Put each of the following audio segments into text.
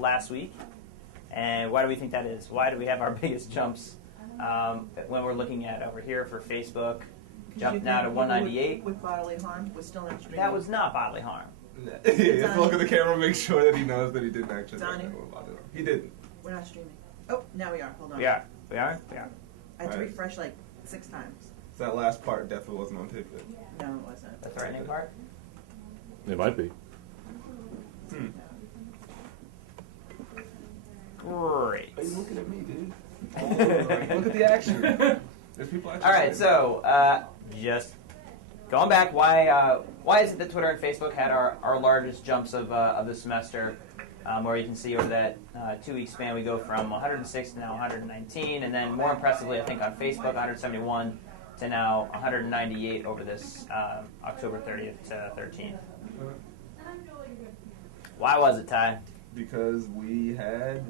last week. And why do we think that is? Why do we have our biggest jumps when we're looking at over here for Facebook? Jumped now to 198. With bodily harm was still not streaming. That was not bodily harm. Yeah, you have to look at the camera and make sure that he knows that he didn't actually. Donnie. He didn't. We're not streaming. Oh, now we are. Hold on. We are. I had to refresh like 6 times. So that last part definitely wasn't on tape. No, it wasn't. That's the right name part? It might be. Great. Are you looking at me, dude? Look at the action. There's people actually. All right, so just going back, why is it that Twitter and Facebook had our largest jumps of the semester? Where you can see over that 2-week span, we go from 106 to now 119, and then more impressively, I think on Facebook, 171 to now 198 over this October 30th to 13th. Why was it, Ty? Because we had,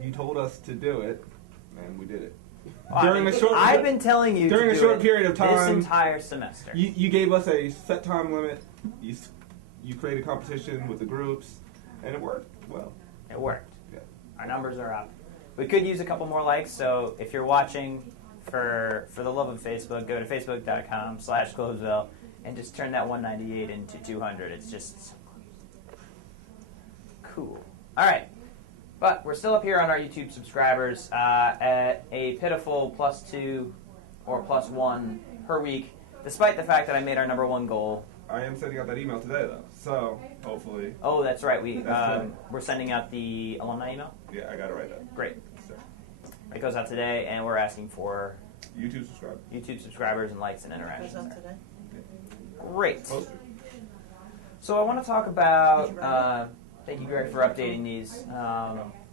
you told us to do it, and we did it. During a short, I've been telling you during to a do short it period of time, this entire semester. You gave us a set time limit. You created competition with the groups, and it worked well. It worked. Yeah. Our numbers are up. We could use a couple more likes, so if you're watching, for the love of Facebook, go to facebook.com/Globesville and just turn that 198 into 200. It's just cool. All right. But we're still up here on our YouTube subscribers at a pitiful +2 or +1 per week, despite the fact that I made our #1 goal. I am sending out that email today, though, so hopefully. Oh, that's right. We're sending out the alumni email? Yeah, I got it right there. Great. So. It goes out today, and we're asking for YouTube subscribers and likes and interactions. Goes up today? Great. So I want to talk about, thank you, Greg, for updating these.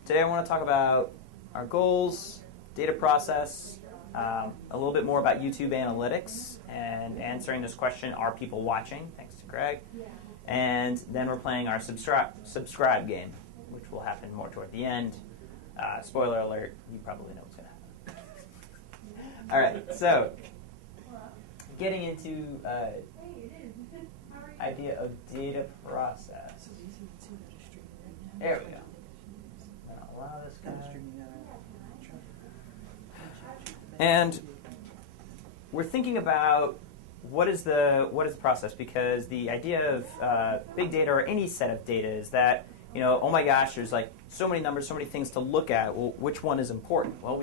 Today I want to talk about our goals, data process, a little bit more about YouTube analytics, and answering this question, are people watching? Thanks to Greg. And then we're playing our subscribe game, which will happen more toward the end. Spoiler alert, you probably know what's going to happen. All right, so getting into idea of data process. There we go. Allow this guy. And we're thinking about what is the process, because the idea of big data or any set of data is that, oh my gosh, there's like so many numbers, so many things to look at. Well, which one is important? Well,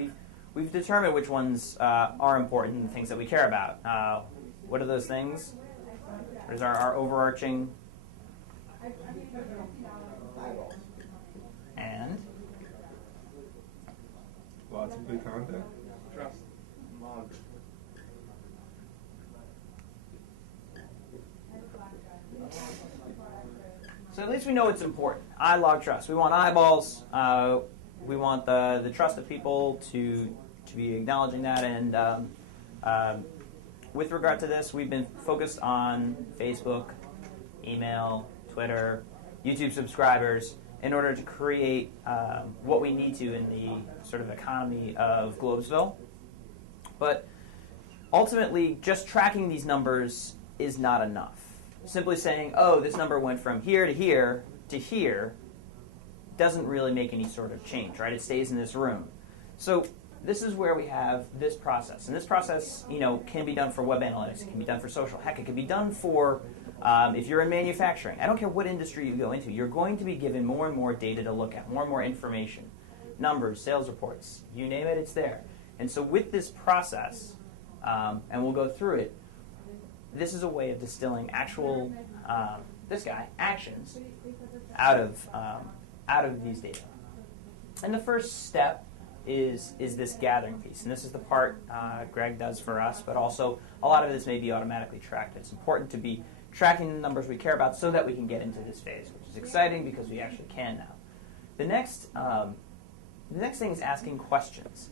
we've determined which ones are important, and things that we care about. What are those things? There's our overarching and lots of good content. Trust. Logs. So at least we know it's important. Log trust. We want eyeballs. We want the trust of people to be acknowledging that. And with regard to this, we've been focused on Facebook, email, Twitter, YouTube subscribers in order to create what we need to in the sort of economy of Globesville. But ultimately, just tracking these numbers is not enough. Simply saying, oh, this number went from here to here doesn't really make any sort of change, right? It stays in this room. So this is where we have this process. And this process, can be done for web analytics. It can be done for social. Heck, it can be done for, if you're in manufacturing. I don't care what industry you go into. You're going to be given more and more data to look at, more and more information. Numbers, sales reports, you name it, it's there. And so with this process, and we'll go through it, this is a way of distilling actual, actions out of these data. And the first step is this gathering piece. And this is the part Greg does for us, but also a lot of this may be automatically tracked. It's important to be tracking the numbers we care about so that we can get into this phase, which is exciting because we actually can now. The next thing is asking questions.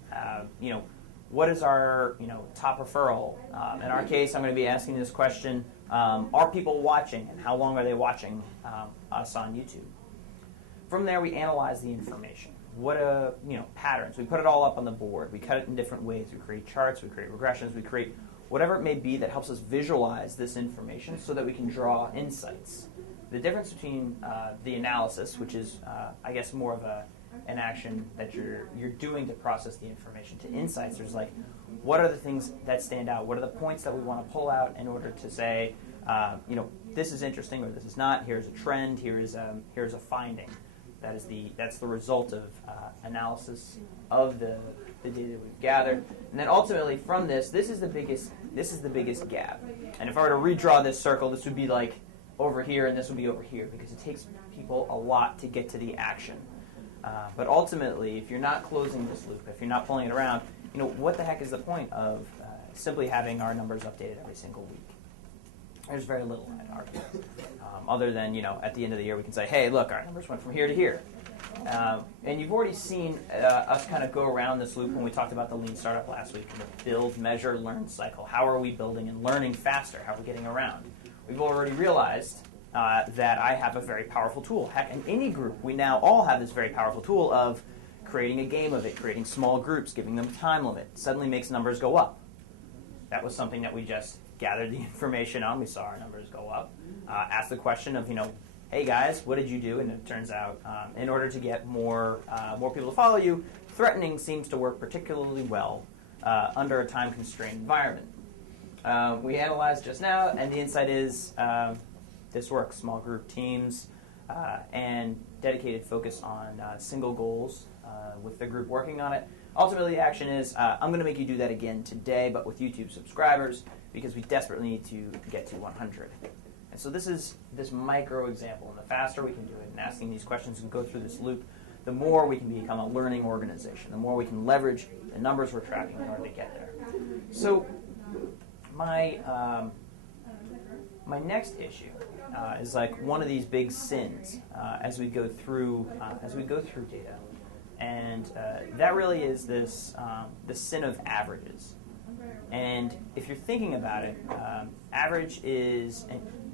What is our top referral? In our case, I'm going to be asking this question, are people watching, and how long are they watching us on YouTube? From there, we analyze the information. What patterns? We put it all up on the board. We cut it in different ways. We create charts, we create regressions, we create whatever it may be that helps us visualize this information so that we can draw insights. the difference between the analysis, which is, I guess, more of an action that you're doing to process the information, to insights. There's like, what are the things that stand out? What are the points that we want to pull out in order to say, this is interesting or this is not. Here's a trend. Here's a finding. That's the result of analysis of the data that we've gathered, and then ultimately from this is the biggest gap. And if I were to redraw this circle, this would be like over here, and this would be over here, because it takes people a lot to get to the action. But ultimately, if you're not closing this loop, if you're not pulling it around, what the heck is the point of simply having our numbers updated every single week? There's very little, I'd argue, other than, at the end of the year we can say, hey, look, our numbers went from here to here. And you've already seen us kind of go around this loop when we talked about the lean startup last week, the build, measure, learn cycle. How are we building and learning faster? How are we getting around? We've already realized that I have a very powerful tool. Heck, in any group, we now all have this very powerful tool of creating a game of it, creating small groups, giving them a time limit. Suddenly makes numbers go up. That was something that we just gathered the information on. We saw our numbers go up. Asked the question of, hey guys, what did you do? And it turns out, in order to get more people to follow you, threatening seems to work particularly well under a time-constrained environment. We analyzed just now, and the insight is this works. Small group teams and dedicated focus on single goals with the group working on it. Ultimately, the action is, I'm going to make you do that again today, but with YouTube subscribers, because we desperately need to get to 100. And so this is this micro example, and the faster we can do it and asking these questions and go through this loop, the more we can become a learning organization, the more we can leverage the numbers we're tracking in order to get there. So my next issue is like one of these big sins as we go through data, and that really is this the sin of averages. And if you're thinking about it, average is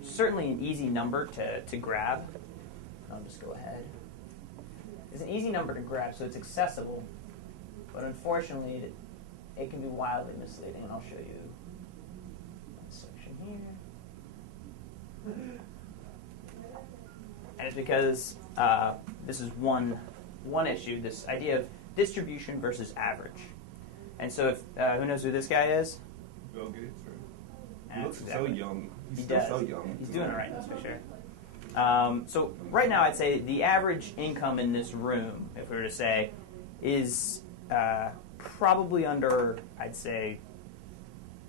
certainly an easy number to grab. I'll just go ahead. It's an easy number to grab, so it's accessible, but unfortunately, it can be wildly misleading, and I'll show you this section here. And it's because this is one issue, this idea of distribution versus average. And so, if who knows who this guy is? Bill Gates, right? He looks exactly. so young. He Still does. so young. He's doing all right in this picture. So right now, I'd say the average income in this room, if we were to say, is probably under, I'd say,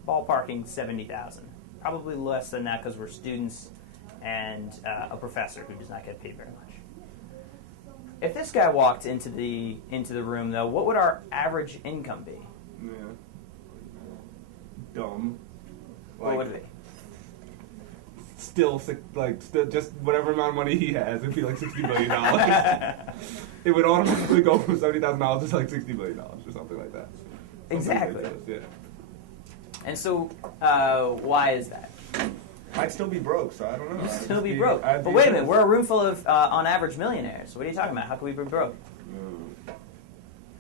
ballparking 70,000. Probably less than that because we're students and a professor who does not get paid very much. If this guy walked into the room, though, what would our average income be? Yeah. Dumb. What would it be? Still just whatever amount of money he has, it'd be like $60 billion. It would automatically go from $70,000 to like $60 billion or something like that. Exactly. Yeah. And so, why is that? I'd still be broke, so I don't know. You'd still be broke. But wait a minute, we're a room full of, on average, millionaires. What are you talking about? How can we be broke?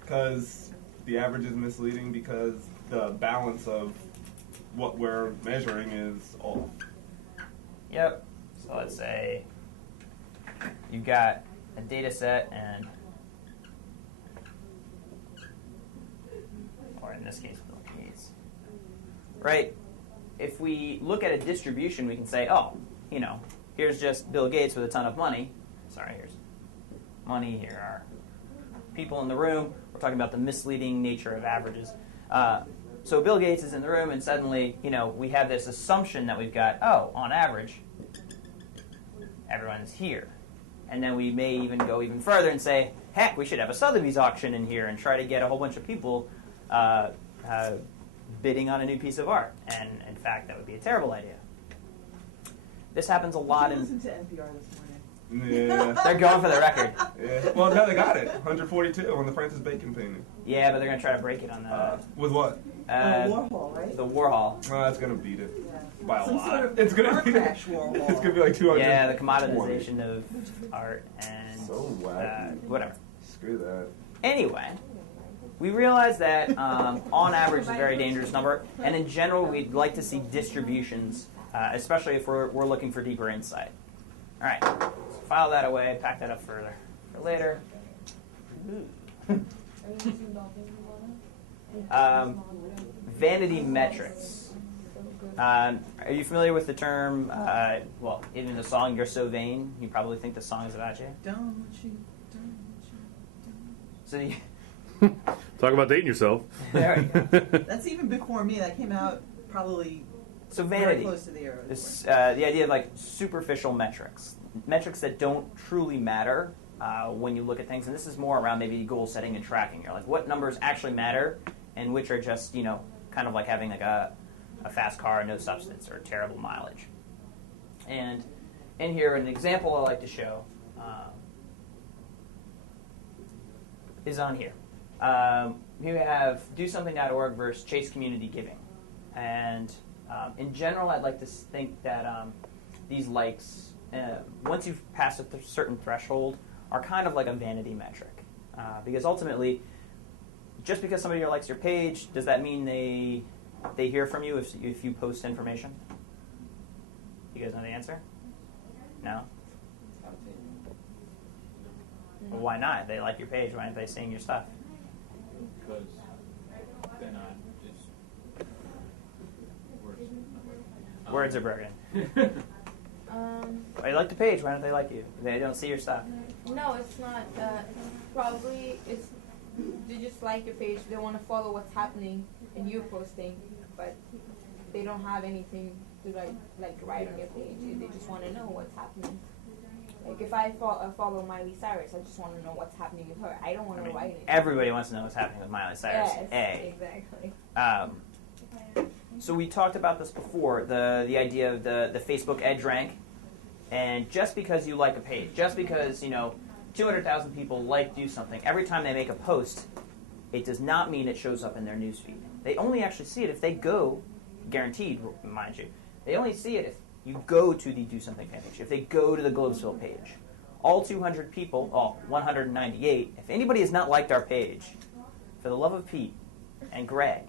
Because the average is misleading because the balance of what we're measuring is off. Yep. So let's say you've got a data set and, or in this case, Bill Gates. Right? If we look at a distribution, we can say, here's just Bill Gates with a ton of money. Sorry, here's money. Here are people in the room. We're talking about the misleading nature of averages. So Bill Gates is in the room, and suddenly, we have this assumption that we've got, on average, everyone's here. And then we may even go even further and say, heck, we should have a Sotheby's auction in here and try to get a whole bunch of people bidding on a new piece of art. And in fact, that would be a terrible idea. This happens a lot in... Listen to NPR this morning. Yeah. They're going for the record. Yeah. Well, no, they got it. 142 on the Francis Bacon painting. Yeah, but they're going to try to break it on the... With what? Warhol, right? The Warhol. Oh, that's going to beat it. Yeah. By a Some lot. sort of It's going to be crash Warhol. It's going to be like 200. Yeah, the commoditization of art and So wacky. whatever. Screw that. Anyway, we realize that on average is a very dangerous number, and in general we'd like to see distributions, especially if we're looking for deeper insight. All right, so file that away, pack that up for later. Vanity metrics. Are you familiar with the term, well, even the song, You're So Vain? You probably think the song is about you. Don't you. So you, Talk about dating yourself. there we go. That's even before me. That came out probably So very vanity. close to the era. This, the idea of like superficial metrics. Metrics that don't truly matter when you look at things. And this is more around maybe goal setting and tracking. You're like, what numbers actually matter and which are just, kind of like having like a fast car, no substance, or terrible mileage. And in here, an example I like to show is on here. You have DoSomething.org versus Chase Community Giving. And in general, I'd like to think that these likes, once you've passed a certain threshold, are kind of like a vanity metric. Because ultimately, just because somebody likes your page, does that mean they hear from you if you post information? You guys know the answer? No? Well, why not? They like your page. Why aren't they seeing your stuff? Because they're not just words. Words are broken. Oh, you like the page. Why don't they like you? They don't see your stuff. No, it's not. Probably it's they just like your page. They want to follow what's happening and you posting, but they don't have anything to write on your page. They just want to know what's happening. Like if I follow Miley Cyrus, I just want to know what's happening with her. I don't want to write it. Everybody wants to know what's happening with Miley Cyrus. Yes, exactly. So we talked about this before, the idea of the Facebook EdgeRank. And just because you like a page, just because 200,000 people do something, every time they make a post, it does not mean it shows up in their newsfeed. They only actually see it if they go, guaranteed, mind you, they only see it if you go to the Do Something fan page, if they go to the Globesville page. All 200 people, 198, if anybody has not liked our page, for the love of Pete and Greg,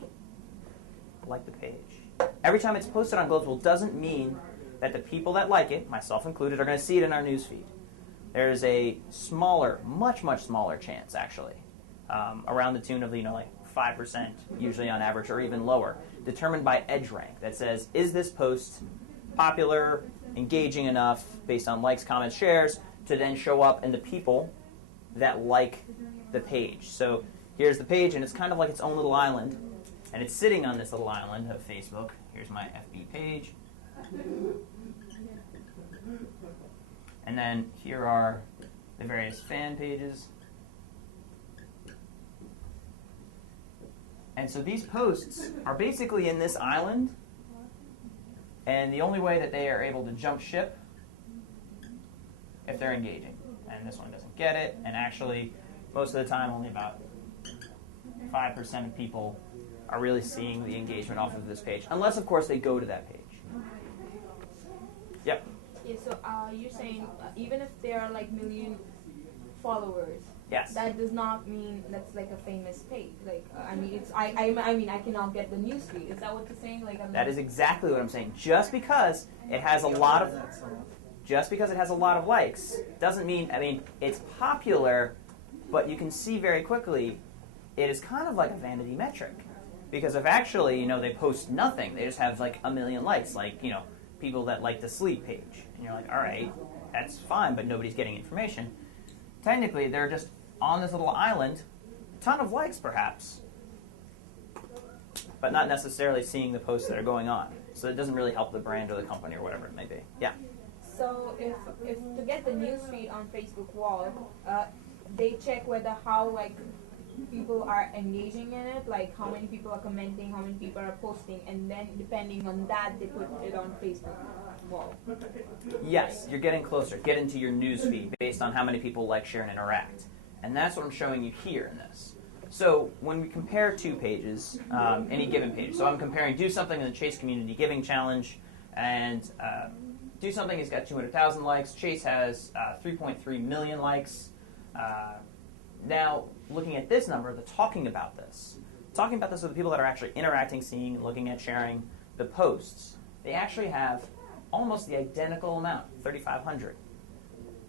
like the page. Every time it's posted on Globesville doesn't mean that the people that like it, myself included, are going to see it in our newsfeed. There's a smaller, much, much smaller chance, actually, around the tune of 5%, usually on average, or even lower, determined by EdgeRank, that says, is this post popular, engaging enough, based on likes, comments, shares, to then show up in the people that like the page. So here's the page, and it's kind of like its own little island, and it's sitting on this little island of Facebook. Here's my FB page. And then here are the various fan pages. And so these posts are basically in this island, and the only way that they are able to jump ship if they're engaging. And this one doesn't get it, and actually, most of the time, only about 5% of people are really seeing the engagement off of this page, unless, of course, they go to that page. Yep. Yeah, so you're saying even if there are million followers, Yes. that does not mean that's like a famous page. I cannot get the newsfeed. Is that what you're saying? That is exactly what I'm saying. Just because it has a lot of likes doesn't mean, it's popular, but you can see very quickly it is kind of like a vanity metric. Because if actually, they post nothing, they just have a million likes, people that like the sleep page. And you're like, all right, that's fine, but nobody's getting information. Technically, they're just on this little island, a ton of likes perhaps, but not necessarily seeing the posts that are going on. So it doesn't really help the brand or the company or whatever it may be. Yeah. So if to get the newsfeed on Facebook wall, they check how people are engaging in it, how many people are commenting, how many people are posting, and then depending on that, they put it on Facebook wall. Yes, you're getting closer. Get into your newsfeed based on how many people like, share, and interact. And that's what I'm showing you here in this. So when we compare two pages, any given page, so I'm comparing Do Something and the Chase Community Giving Challenge, and Do Something has got 200,000 likes. Chase has 3.3 million likes. Now, looking at this number, talking about this with the people that are actually interacting, seeing, looking at, sharing the posts, they actually have almost the identical amount, 3,500.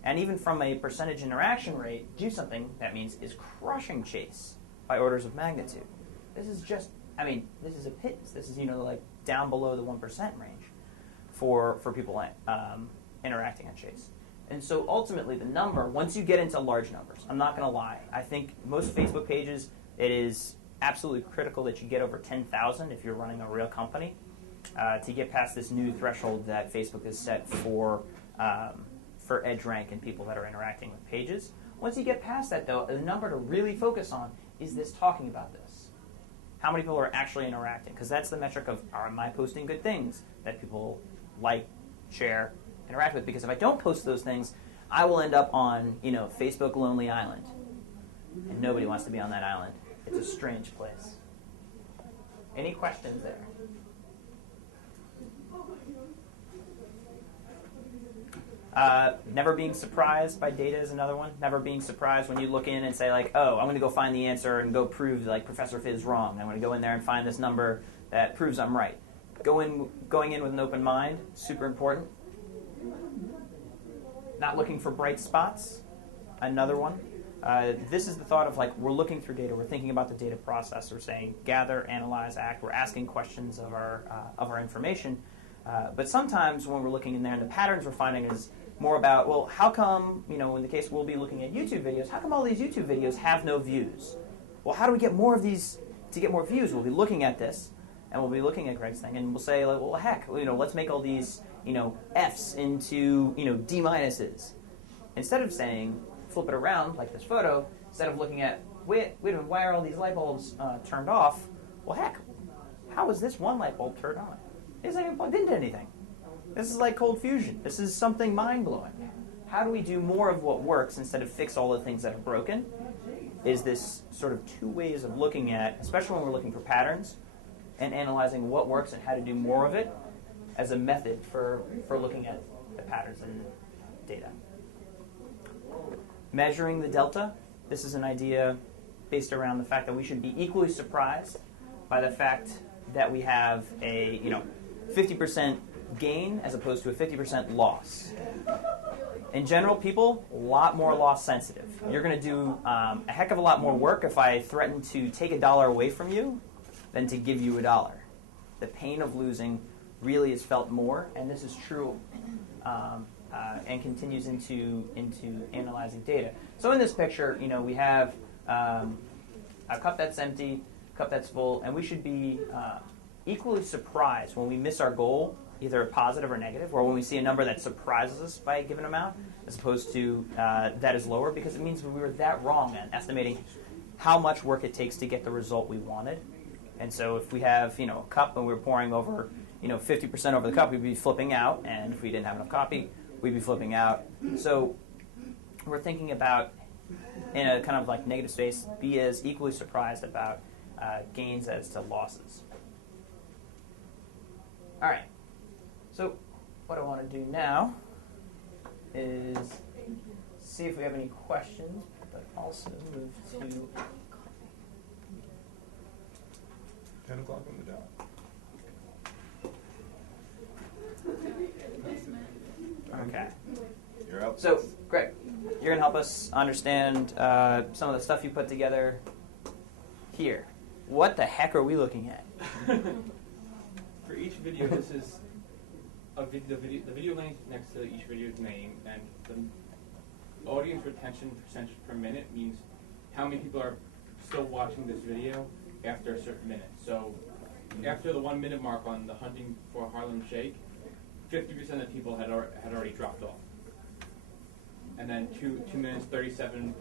And even from a percentage interaction rate, do something, that means, is crushing Chase by orders of magnitude. This is just, I mean, this is a pittance. This is, like down below the 1% range for people interacting on Chase. And so ultimately the number, once you get into large numbers, I'm not going to lie, I think most Facebook pages, it is absolutely critical that you get over 10,000 if you're running a real company to get past this new threshold that Facebook has set for EdgeRank and people that are interacting with pages. Once you get past that, though, the number to really focus on is this talking about this. How many people are actually interacting? Because that's the metric of, am I posting good things that people like, share, interact with? Because if I don't post those things, I will end up on, Facebook Lonely Island. And nobody wants to be on that island. It's a strange place. Any questions there? Never being surprised by data is another one. Never being surprised when you look in and say, like, oh, I'm going to go find the answer and go prove, like, Professor Fizz wrong. I'm going to go in there and find this number that proves I'm right. Going in with an open mind, super important. Not looking for bright spots, another one. This is the thought of, like, we're looking through data. We're thinking about the data process. We're saying gather, analyze, act. We're asking questions of our information. But sometimes when we're looking in there, and the patterns we're finding is more about, well, how come, in the case we'll be looking at YouTube videos, how come all these YouTube videos have no views? Well, how do we get more of these to get more views? We'll be looking at this, and we'll be looking at Greg's thing, and we'll say, like, well, heck, let's make all these, Fs into, D minuses. Instead of saying, flip it around, like this photo, instead of looking at, wait a minute, why are all these light bulbs turned off? Well, heck, how is this one light bulb turned on? It's not even plugged into anything. This is like cold fusion. This is something mind-blowing. How do we do more of what works instead of fix all the things that are broken? Is this sort of two ways of looking at, especially when we're looking for patterns, and analyzing what works and how to do more of it as a method for looking at the patterns and data. Measuring the delta. This is an idea based around the fact that we should be equally surprised by the fact that we have a 50% gain as opposed to a 50% loss. In general, people, a lot more loss sensitive. You're going to do a heck of a lot more work if I threaten to take $1 away from you than to give you $1. The pain of losing really is felt more, and this is true and continues into analyzing data. So in this picture, we have a cup that's empty, a cup that's full, and we should be equally surprised when we miss our goal, either positive or negative, or when we see a number that surprises us by a given amount, as opposed to that is lower, because it means we were that wrong at estimating how much work it takes to get the result we wanted. And so if we have a cup and we're pouring over 50% over the cup, we'd be flipping out, and if we didn't have enough coffee, we'd be flipping out. So we're thinking about, in a kind of like negative space, be as equally surprised about gains as to losses. All right. So what I want to do now is see if we have any questions, but also move to 10 o'clock on the dot. okay. You're out. So, Greg, you're going to help us understand some of the stuff you put together here. What the heck are we looking at? For each video, this is the video link next to each video's name, and the audience retention percentage per minute means how many people are still watching this video after a certain minute. So after the 1 minute mark on the hunting for Harlem Shake, 50% of people had already dropped off. And then 2 minutes, 37%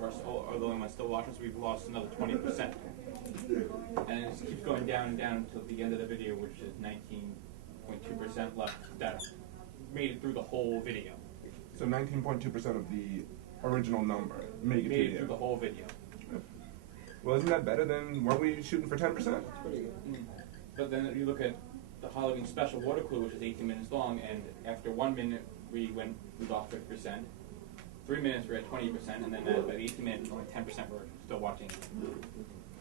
are the only ones still watching, so we've lost another 20%. And it just keeps going down and down until the end of the video, which is 19.2% left that made it through the whole video. So 19.2% of the original number made it through the whole video. Well, isn't that better than, weren't we shooting for 10%? But then you look at the Halloween special water clue, which is 18 minutes long, and after 1 minute we lost 50%. 3 minutes we're at 20%, and then by the 18 minutes, only 10% were still watching.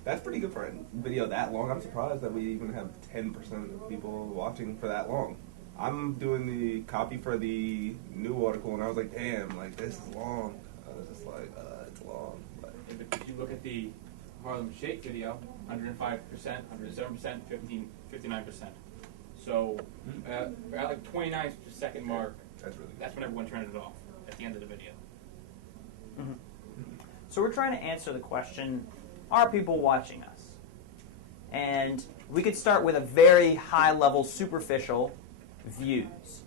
That's pretty good for a video that long. I'm surprised that we even have 10% of people watching for that long. I'm doing the copy for the new article, and I was like, damn, like, this is long. I was just like, it's long. But If you look at the Harlem Shake video, 105%, 107%, 59%. So at like 29-second mark, that's when everyone turned it off at the end of the video. Mm-hmm. So we're trying to answer the question, are people watching us? And we could start with a very high-level, superficial views.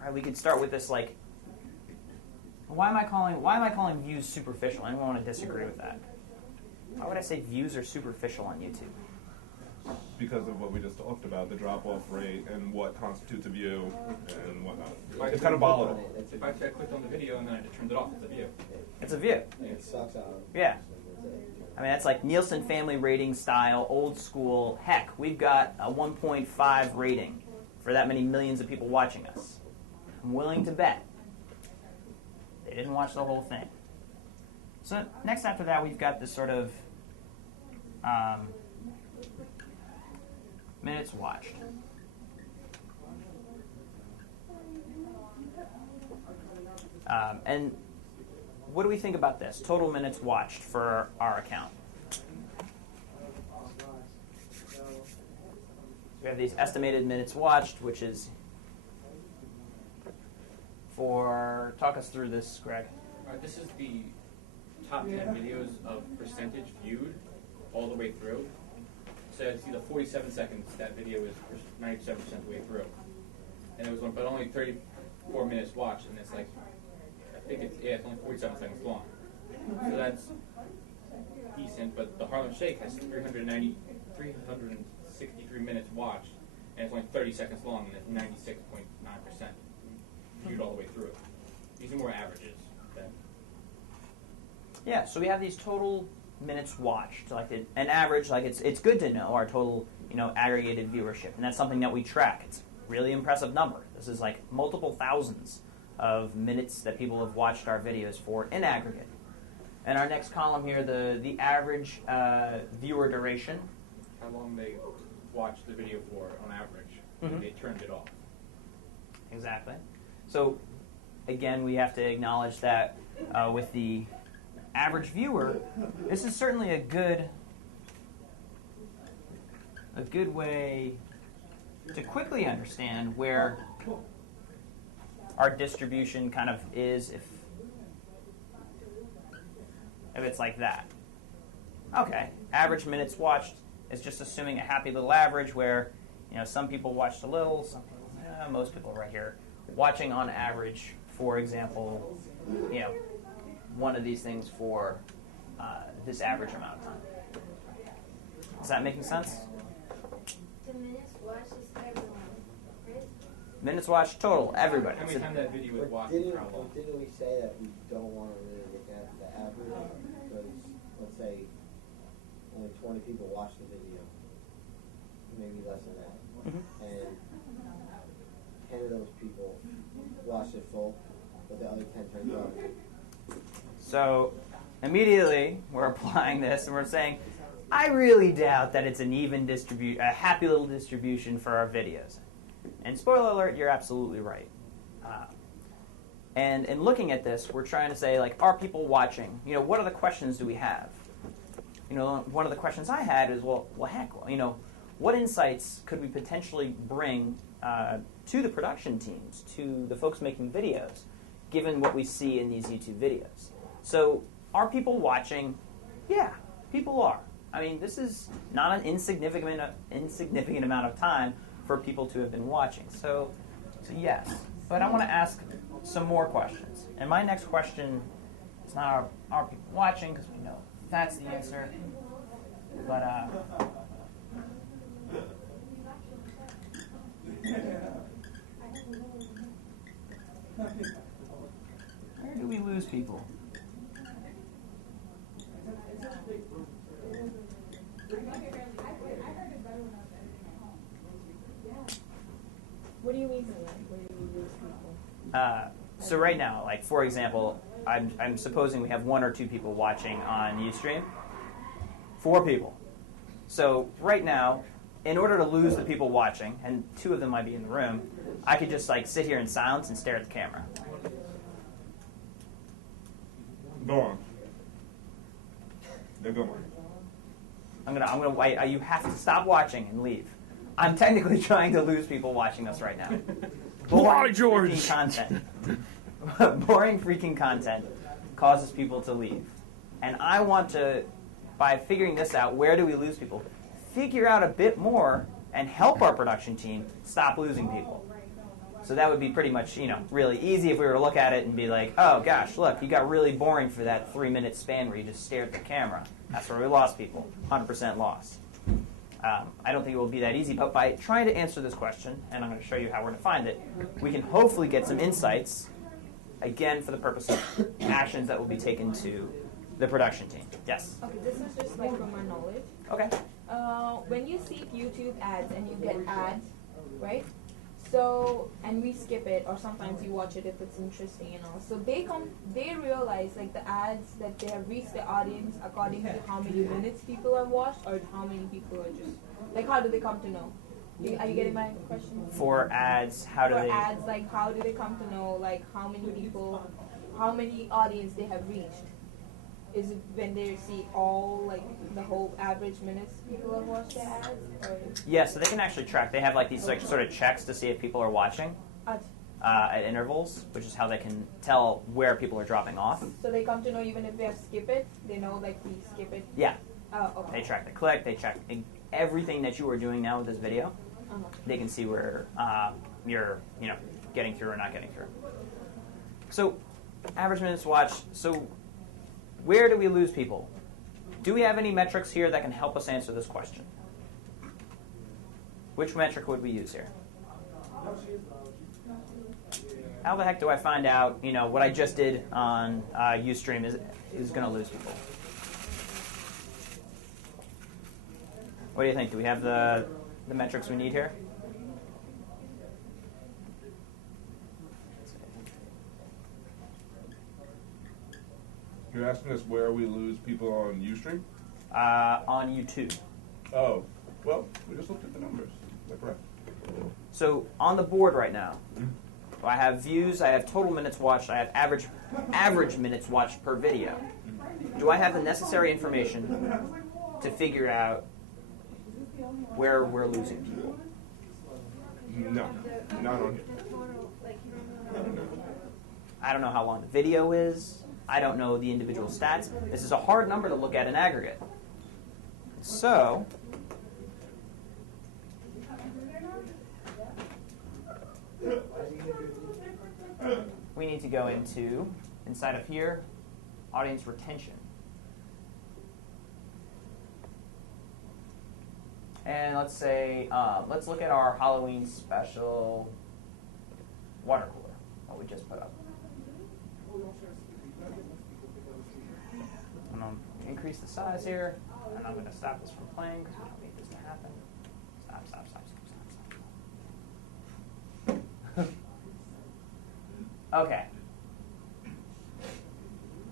Right? We could start with this, like, why am I calling views superficial? Anyone want to disagree with that? Why would I say views are superficial on YouTube? because of what we just talked about, the drop-off rate and what constitutes a view and whatnot. If It's kind of volatile. If I clicked on the video and then I just turned it off, it's a view. It's a view. It sucks out. Yeah. I mean, that's like Nielsen family rating style, old school. Heck, we've got a 1.5 rating for that many millions of people watching us. I'm willing to bet they didn't watch the whole thing. So next after that, we've got this sort of minutes watched. And what do we think about this? Total minutes watched for our account. We have these estimated minutes watched, which is for, talk us through this, Greg. This is the top 10 videos of percentage viewed all the way through. So you see the 47 seconds, that video is 97% of the way through. And it was but only 34 minutes watched, and it's like, I think it's only 47 seconds long. So that's decent, but the Harlem Shake has 363 minutes watched, and it's only 30 seconds long, and it's 96.9% viewed all the way through it. These are more averages. Yeah, so we have these total minutes watched, like an average. Like it's good to know our total, aggregated viewership, and that's something that we track. It's a really impressive number. This is like multiple thousands of minutes that people have watched our videos for in aggregate. And our next column here, the average viewer duration. How long they watched the video for on average when they turned it off. Exactly. So again, we have to acknowledge that with the average viewer, this is certainly a good way to quickly understand where our distribution kind of is if it's like that. Okay, average minutes watched is just assuming a happy little average where some people watched a little, some people, most people right here watching on average, for example, one of these things for this average amount of time. Is that making sense? The minutes watched is everyone, right? Minutes watched total, everybody. How many times that video was watched? Didn't How long? we say that we don't want to really look at the average? Because, let's say, only 20 people watched the video. Maybe less than that. And 10 of those people watched it full, but the other 10 turned it off. So immediately we're applying this and we're saying, I really doubt that it's an even a happy little distribution for our videos. And spoiler alert, you're absolutely right. And in looking at this, we're trying to say, like, are people watching? What other questions do we have? One of the questions I had is, well, heck, what insights could we potentially bring to the production teams, to the folks making videos, given what we see in these YouTube videos? So are people watching? Yeah, people are. I mean, this is not an insignificant amount of time for people to have been watching. So yes. But I want to ask some more questions. And my next question is not are people watching, because we know that's the answer. But where do we lose people? What do you mean by that? Where do you lose people? So right now, like for example, I'm supposing we have 1 or 2 people watching on Ustream. 4 people. So right now, in order to lose the people watching, and 2 of them might be in the room, I could just like sit here in silence and stare at the camera. Go on. Yeah, go on. I'm gonna wait. You have to stop watching and leave. I'm technically trying to lose people watching us right now. Why, George? Freaking content. Boring freaking content causes people to leave. And I want to, by figuring this out, where do we lose people? Figure out a bit more and help our production team stop losing people. So that would be pretty much, really easy if we were to look at it and be like, oh gosh, look, you got really boring for that 3-minute span where you just stare at the camera. That's where we lost people. 100% lost. I don't think it will be that easy, but by trying to answer this question, and I'm going to show you how we're going to find it, we can hopefully get some insights, again, for the purpose of actions that will be taken to the production team. Yes? Okay, this is just like from my knowledge. Okay. When you see YouTube ads and you get ads, right? So, and we skip it, or sometimes you watch it if it's interesting and all. So they realize like the ads that they have reached the audience according to how many minutes people have watched, or how many people are just, like how do they come to know? Are you getting my question? For ads, how do For they? ads, like how do they come to know like how many people, how many audience they have reached? Is it when they see all, like, the whole average minutes people have watched their ads? Or? Yeah, so they can actually track. They have, like, these like, sort of checks to see if people are watching at intervals, which is how they can tell where people are dropping off. So they come to know even if they have skip it? They know, like, we skip it? Yeah. Oh, okay. They track the click. They track everything that you are doing now with this video. They can see where you're, getting through or not getting through. So, average minutes watched. So, where do we lose people? Do we have any metrics here that can help us answer this question? Which metric would we use here? How the heck do I find out, what I just did on Ustream is going to lose people? What do you think? Do we have the metrics we need here? You're asking us where we lose people on Ustream? On YouTube. Oh, well, we just looked at the numbers. They're correct. So on the board right now, I have views, I have total minutes watched, I have average minutes watched per video. Do I have the necessary information to figure out where we're losing people? No, not on here. I don't know how long the video is. I don't know the individual stats. This is a hard number to look at in aggregate. So, we need to go inside of here, audience retention. And let's say, let's look at our Halloween special water cooler, what we just put up. I'm going to increase the size here, and I'm going to stop this from playing because I don't need this to happen. Stop. Okay.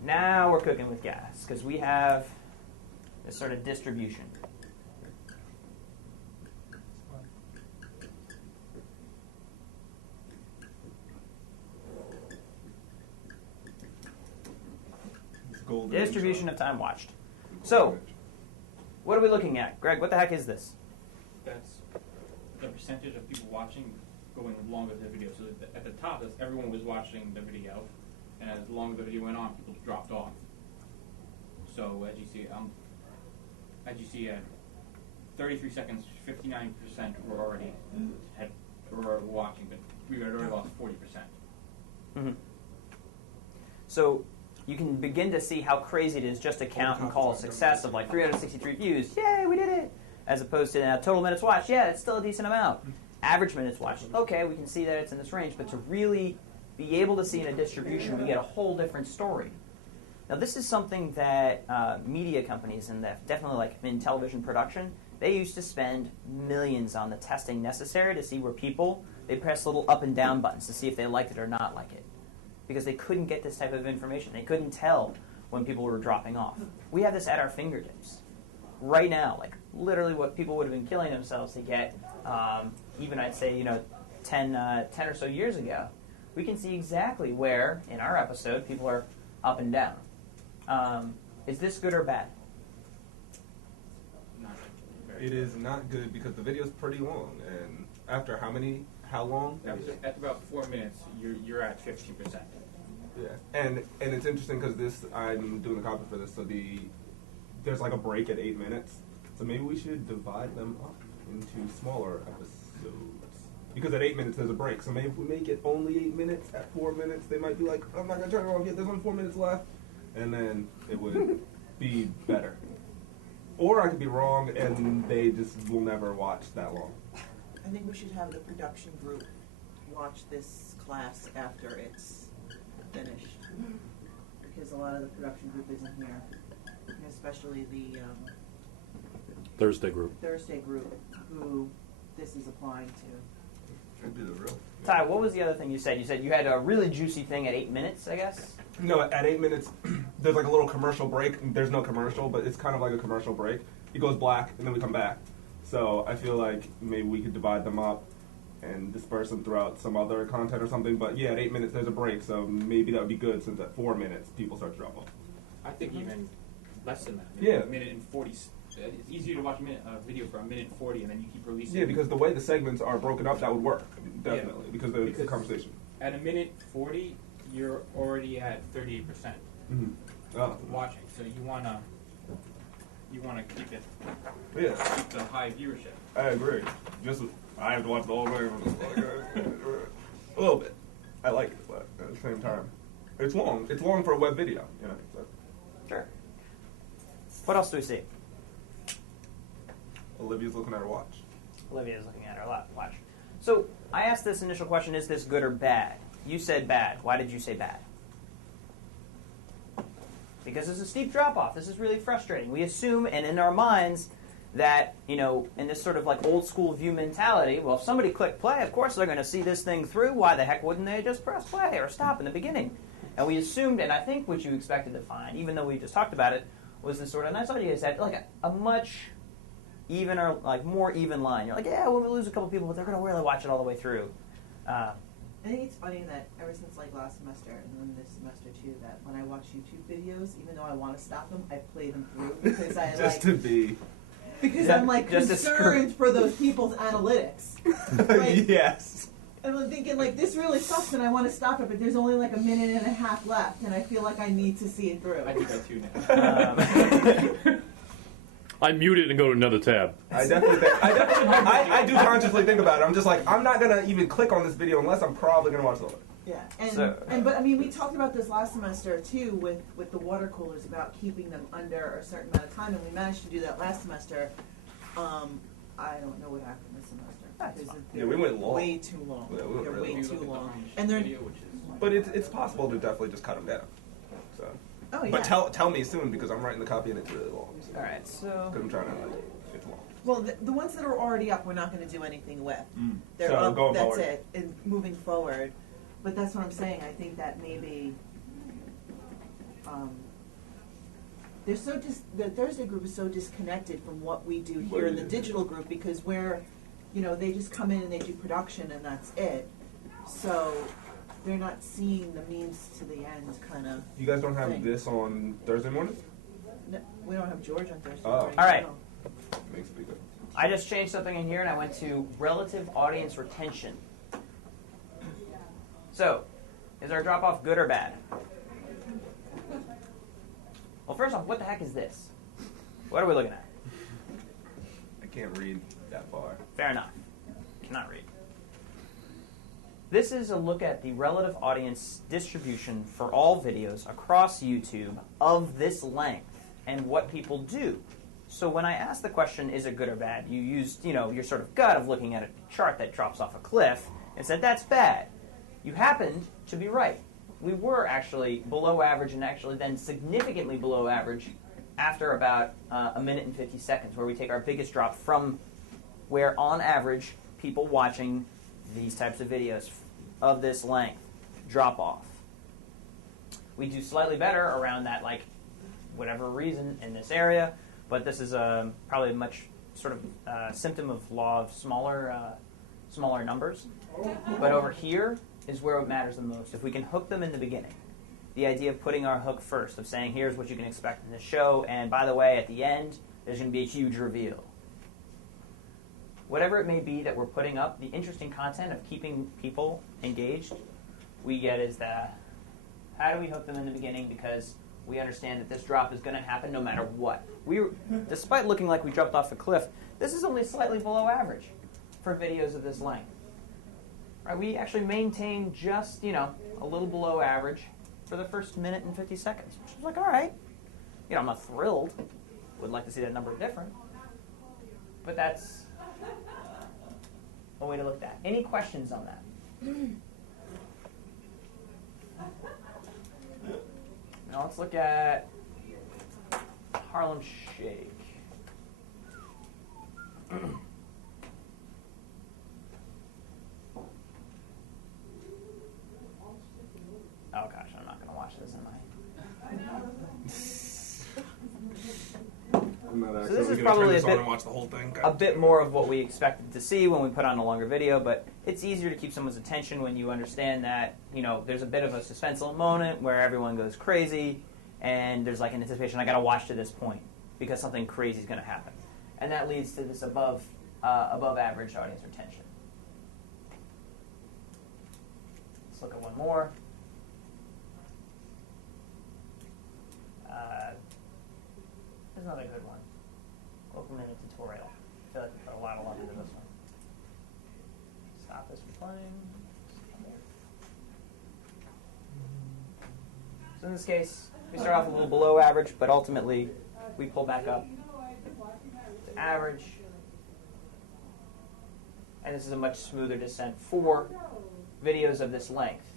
Now we're cooking with gas because we have this sort of distribution. Distribution of time watched. So, what are we looking at? Greg, what the heck is this? That's the percentage of people watching going along with the video. So at the top, that's everyone was watching the video, and as long as the video went on, people dropped off. So as you see, at 33 seconds, 59% were watching, but we had already lost 40%. Mm-hmm. So you can begin to see how crazy it is just to count and call a success of like 363 views. Yay, we did it! As opposed to total minutes watched. Yeah, it's still a decent amount. Average minutes watched. Okay, we can see that it's in this range, but to really be able to see in a distribution, we get a whole different story. Now, this is something that media companies, and definitely like in television production, they used to spend millions on the testing necessary to see where they press little up and down buttons to see if they liked it or not like it. Because they couldn't get this type of information. They couldn't tell when people were dropping off. We have this at our fingertips. right now, like literally what people would have been killing themselves to get, even I'd say, 10 or so years ago, we can see exactly where, in our episode, people are up and down. Is this good or bad? Not very It good. is not good because the video's pretty long, and after how long? After about 4 minutes, you're at 15%. Yeah, and it's interesting because I'm doing the copy for this, so there's like a break at 8 minutes, so maybe we should divide them up into smaller episodes. Because at 8 minutes there's a break, so maybe if we make it only 8 minutes, at 4 minutes they might be like, I'm not gonna turn it off yet, there's only 4 minutes left, and then it would be better. Or I could be wrong and they just will never watch that long. I think we should have the production group watch this class after it's finished. Because a lot of the production group isn't here. And especially the Thursday group. Thursday group who this is applying to. Should do the real. Ty, what was the other thing you said? You said you had a really juicy thing at 8 minutes, I guess? No, at 8 minutes, there's like a little commercial break. There's no commercial, but it's kind of like a commercial break. It goes black, and then we come back. So I feel like maybe we could divide them up and disperse them throughout some other content or something. But yeah, at 8 minutes, there's a break, so maybe that would be good since at 4 minutes, people start to drop off. I think even less than that. Yeah. A minute and 40. It's easier to watch a video for a minute and 40, and then you keep releasing. Yeah, because the way the segments are broken up, that would work, definitely, because there's a conversation. At a minute 40, you're already at 38% Mm-hmm. Oh. watching. So you wanna keep it Yeah, keep the high viewership. I agree. I have to watch the whole thing. A little bit. I like it, but at the same time, it's long. It's long for a web video, So. Sure. What else do we see? Olivia's looking at her watch. Olivia's looking at her watch. So I asked this initial question, is this good or bad? You said bad. Why did you say bad? Because it's a steep drop-off. This is really frustrating. We assume, and in our minds, that, in this sort of like old school view mentality, well, if somebody clicked play, of course they're going to see this thing through. Why the heck wouldn't they just press play or stop in the beginning? And we assumed, and I think what you expected to find, even though we just talked about it, was this sort of nice idea that like a much even or like more even line. You're like, yeah, we'll lose a couple people, but they're going to really watch it all the way through. I think it's funny that ever since like last semester and then this semester too, that when I watch YouTube videos, even though I want to stop them, I play them through because I Just to be. because Yeah, I'm like just to concerned for those people's analytics. Like, Yes. and I'm thinking like this really sucks and I want to stop it, but there's only like a minute and a half left, and I feel like I need to see it through. I do that too now. I mute it and go to another tab. I definitely think. I do consciously think about it. I'm just like, I'm not gonna even click on this video unless I'm probably gonna watch the other. Yeah, and So- but I mean, we talked about this last semester too with the water coolers about keeping them under a certain amount of time, and we managed to do that last semester. I don't know what happened this semester. That's because fine. they're Yeah, we went long. Way too long. Yeah, we went they're really way You look too at the long, Amish and they're. video, which is But it's possible to definitely just cut them down. So. Oh yeah. But tell me soon because I'm writing the copy and it's really long. All right, so Because I'm trying to it's long. Well, the ones that are already up, we're not going to do anything with. They're So, up. going That's forward. it. And moving forward, but that's what I'm saying. I think that maybe they're the Thursday group is so disconnected from what we do here in the digital group because they just come in and they do production and that's it. So they're not seeing the means to the end kind of. You guys don't have thing. this on Thursday mornings? No, we don't have George on Thursday. Oh. morning, All right. no. Makes a big difference. I just changed something in here and I went to relative audience retention. So, is our drop-off good or bad? Well, first off, what the heck is this? What are we looking at? I can't read that far. Fair enough. Cannot read. This is a look at the relative audience distribution for all videos across YouTube of this length and what people do. So when I asked the question, is it good or bad, you used, your sort of gut of looking at a chart that drops off a cliff and said, that's bad. You happened to be right. We were actually below average and actually then significantly below average after about a minute and 50 seconds, where we take our biggest drop from where, on average, people watching these types of videos of this length drop off. We do slightly better around that, whatever reason in this area, but this is probably a much sort of symptom of law of smaller numbers. But over here is where it matters the most. If we can hook them in the beginning, the idea of putting our hook first, of saying, here's what you can expect in this show, and by the way, at the end, there's going to be a huge reveal. Whatever it may be that we're putting up, the interesting content of keeping people engaged, we get is that, how do we hook them in the beginning? Because we understand that this drop is going to happen no matter what. Despite looking like we jumped off a cliff, this is only slightly below average for videos of this length. Right, we actually maintain just, a little below average for the first minute and 50 seconds, which is like, all right. I'm not thrilled. Would like to see that number different. But that's a way to look at that. Any questions on that? Now let's look at Harlem Shake. Oh gosh, I'm not going to watch this, am I? So this is probably a bit more of what we expected to see when we put on a longer video, but it's easier to keep someone's attention when you understand that, there's a bit of a suspenseful moment where everyone goes crazy and there's like an anticipation, I got to watch to this point because something crazy is going to happen. And that leads to this above average audience retention. Let's look at one more. Here's another good one. Local minute tutorial. I feel like we put a lot of love into this one. Stop this from playing. So in this case, we start off a little below average, but ultimately we pull back up to average. And this is a much smoother descent for videos of this length,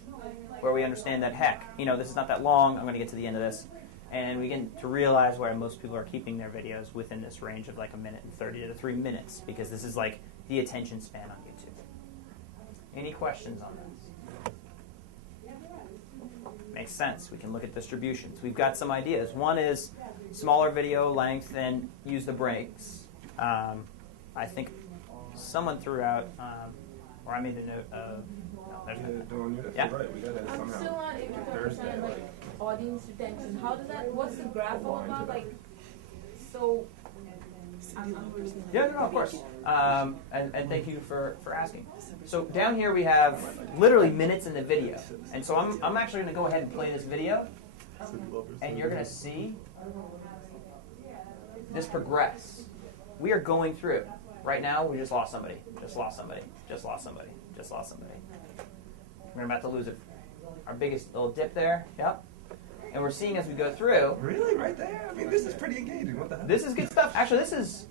where we understand that, heck, this is not that long. I'm going to get to the end of this. And we get to realize where most people are keeping their videos within this range of like 1 minute and 30 to 3 minutes, because this is like the attention span on YouTube. Any questions on this? Makes sense. We can look at distributions. We've got some ideas. One is smaller video length and use the breaks. I think someone threw out, or I made a note of. Yeah. Right. We gotta I'm still not able to understand audience retention. How does that? What's the graph all about? So. Yeah, no, of course. And thank you for asking. So down here we have literally minutes in the video, and so I'm actually going to go ahead and play this video, and you're going to see this progress. We are going through. Right now, we just lost somebody. Just lost somebody. Just lost somebody. Just lost somebody. We're about to lose it. Our biggest little dip there. Yep. And we're seeing as we go through. Really? Right there? I mean, this is pretty engaging. What the hell? This is good stuff. Actually, this is,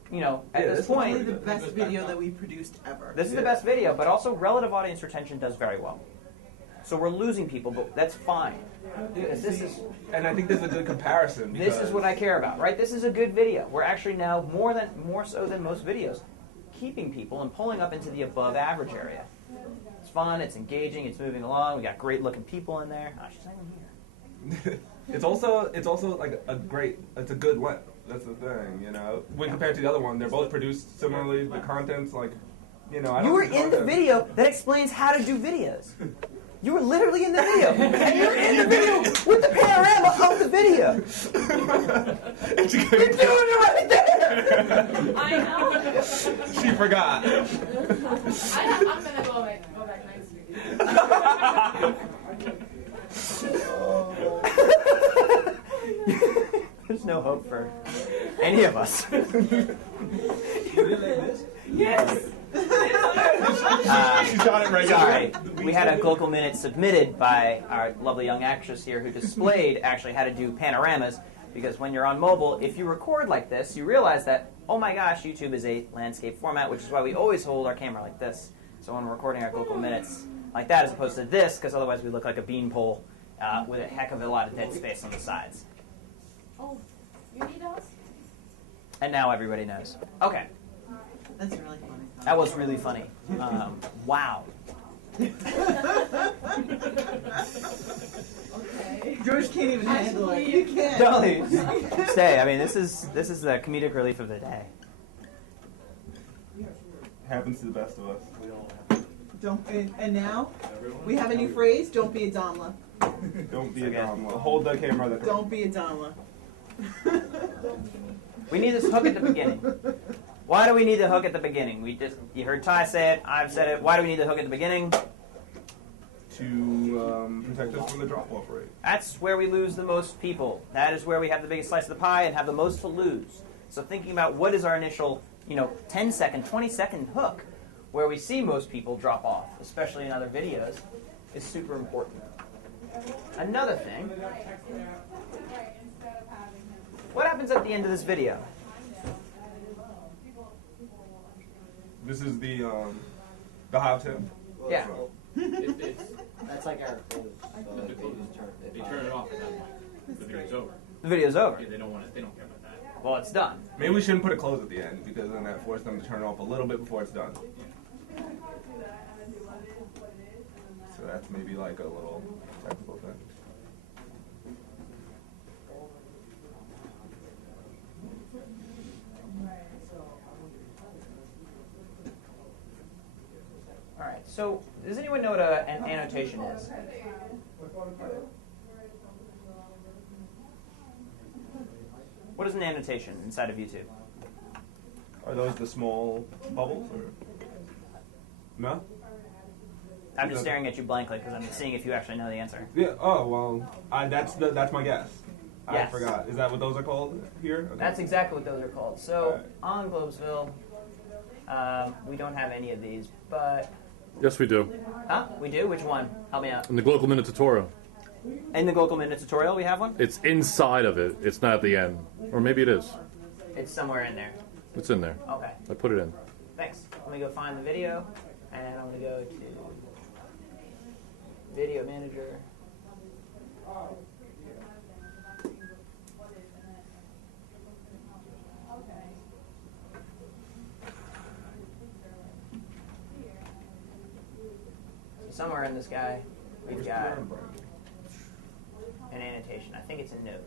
at this point. Probably the best video that we've produced ever. This is the best video, but also relative audience retention does very well. So we're losing people, but that's fine. And I think this is a good comparison. This is what I care about, right? This is a good video. We're actually now more so than most videos, keeping people and pulling up into the above average area. It's fun, it's engaging, it's moving along. We got great looking people in there. Oh, she's not even here. It's also like it's a good length. That's the thing, When compared to the other one, they're both produced similarly. The content's like, I don't You were in the video that explains how to do videos. You were literally in the video. And you're in the video with the panorama of the video. You're doing it right there. I know. She forgot. I'm gonna go back next week. There's no hope for any of us. Yes. She shot it right Sorry, we had a Global Minute submitted by our lovely young actress here who displayed actually how to do panoramas, because when you're on mobile, if you record like this, you realize that, oh my gosh, YouTube is a landscape format, which is why we always hold our camera like this. So when we're recording our Global Minutes like that, as opposed to this, because otherwise we look like a beanpole with a heck of a lot of dead space on the sides. Oh, you need us? And now everybody knows. Okay. That's really funny. That was really funny. Wow. Okay. George can't even handle it. You can't. Dolly, stay. I mean, this is the comedic relief of the day. Happens to the best of us. Don't. And now we have a new phrase. Don't be a Domla. Don't be a Okay. Domla. Hold the camera. Don't be a Domla. We need this hook at the beginning. Why do we need the hook at the beginning? You heard Ty say it. I've said it. Why do we need the hook at the beginning? To protect us from the drop-off rate. That's where we lose the most people. That is where we have the biggest slice of the pie and have the most to lose. So thinking about what is our initial, 10-second, 20-second hook where we see most people drop off, especially in other videos, is super important. Another thing, what happens at the end of this video? This is the how to. Yeah. It's That's like our clothes. So they turn it off at that point. The video's over. The video's over. Yeah, they don't care about that. Well, it's done. Maybe we shouldn't put a close at the end because then that forces them to turn it off a little bit before it's done. So that's maybe like a little technical thing. All right. So, does anyone know what an annotation is? What is an annotation inside of YouTube? Are those the small bubbles or no? I'm just staring at you blankly because I'm seeing if you actually know the answer. Yeah. Oh well, that's my guess. Yes. I forgot. Is that what those are called here? Okay. That's exactly what those are called. So Right. on Globesville, we don't have any of these, but Yes, we do. we do. Which one? Help me out. In the Global Minute tutorial. In the Global Minute tutorial, we have one. It's inside of it. It's not at the end. Or maybe it is. It's somewhere in there. It's in there. Okay. I put it in. Thanks. Let me go find the video, and I'm going to go to Video Manager. So somewhere in this guy, we've got an annotation. I think it's a note.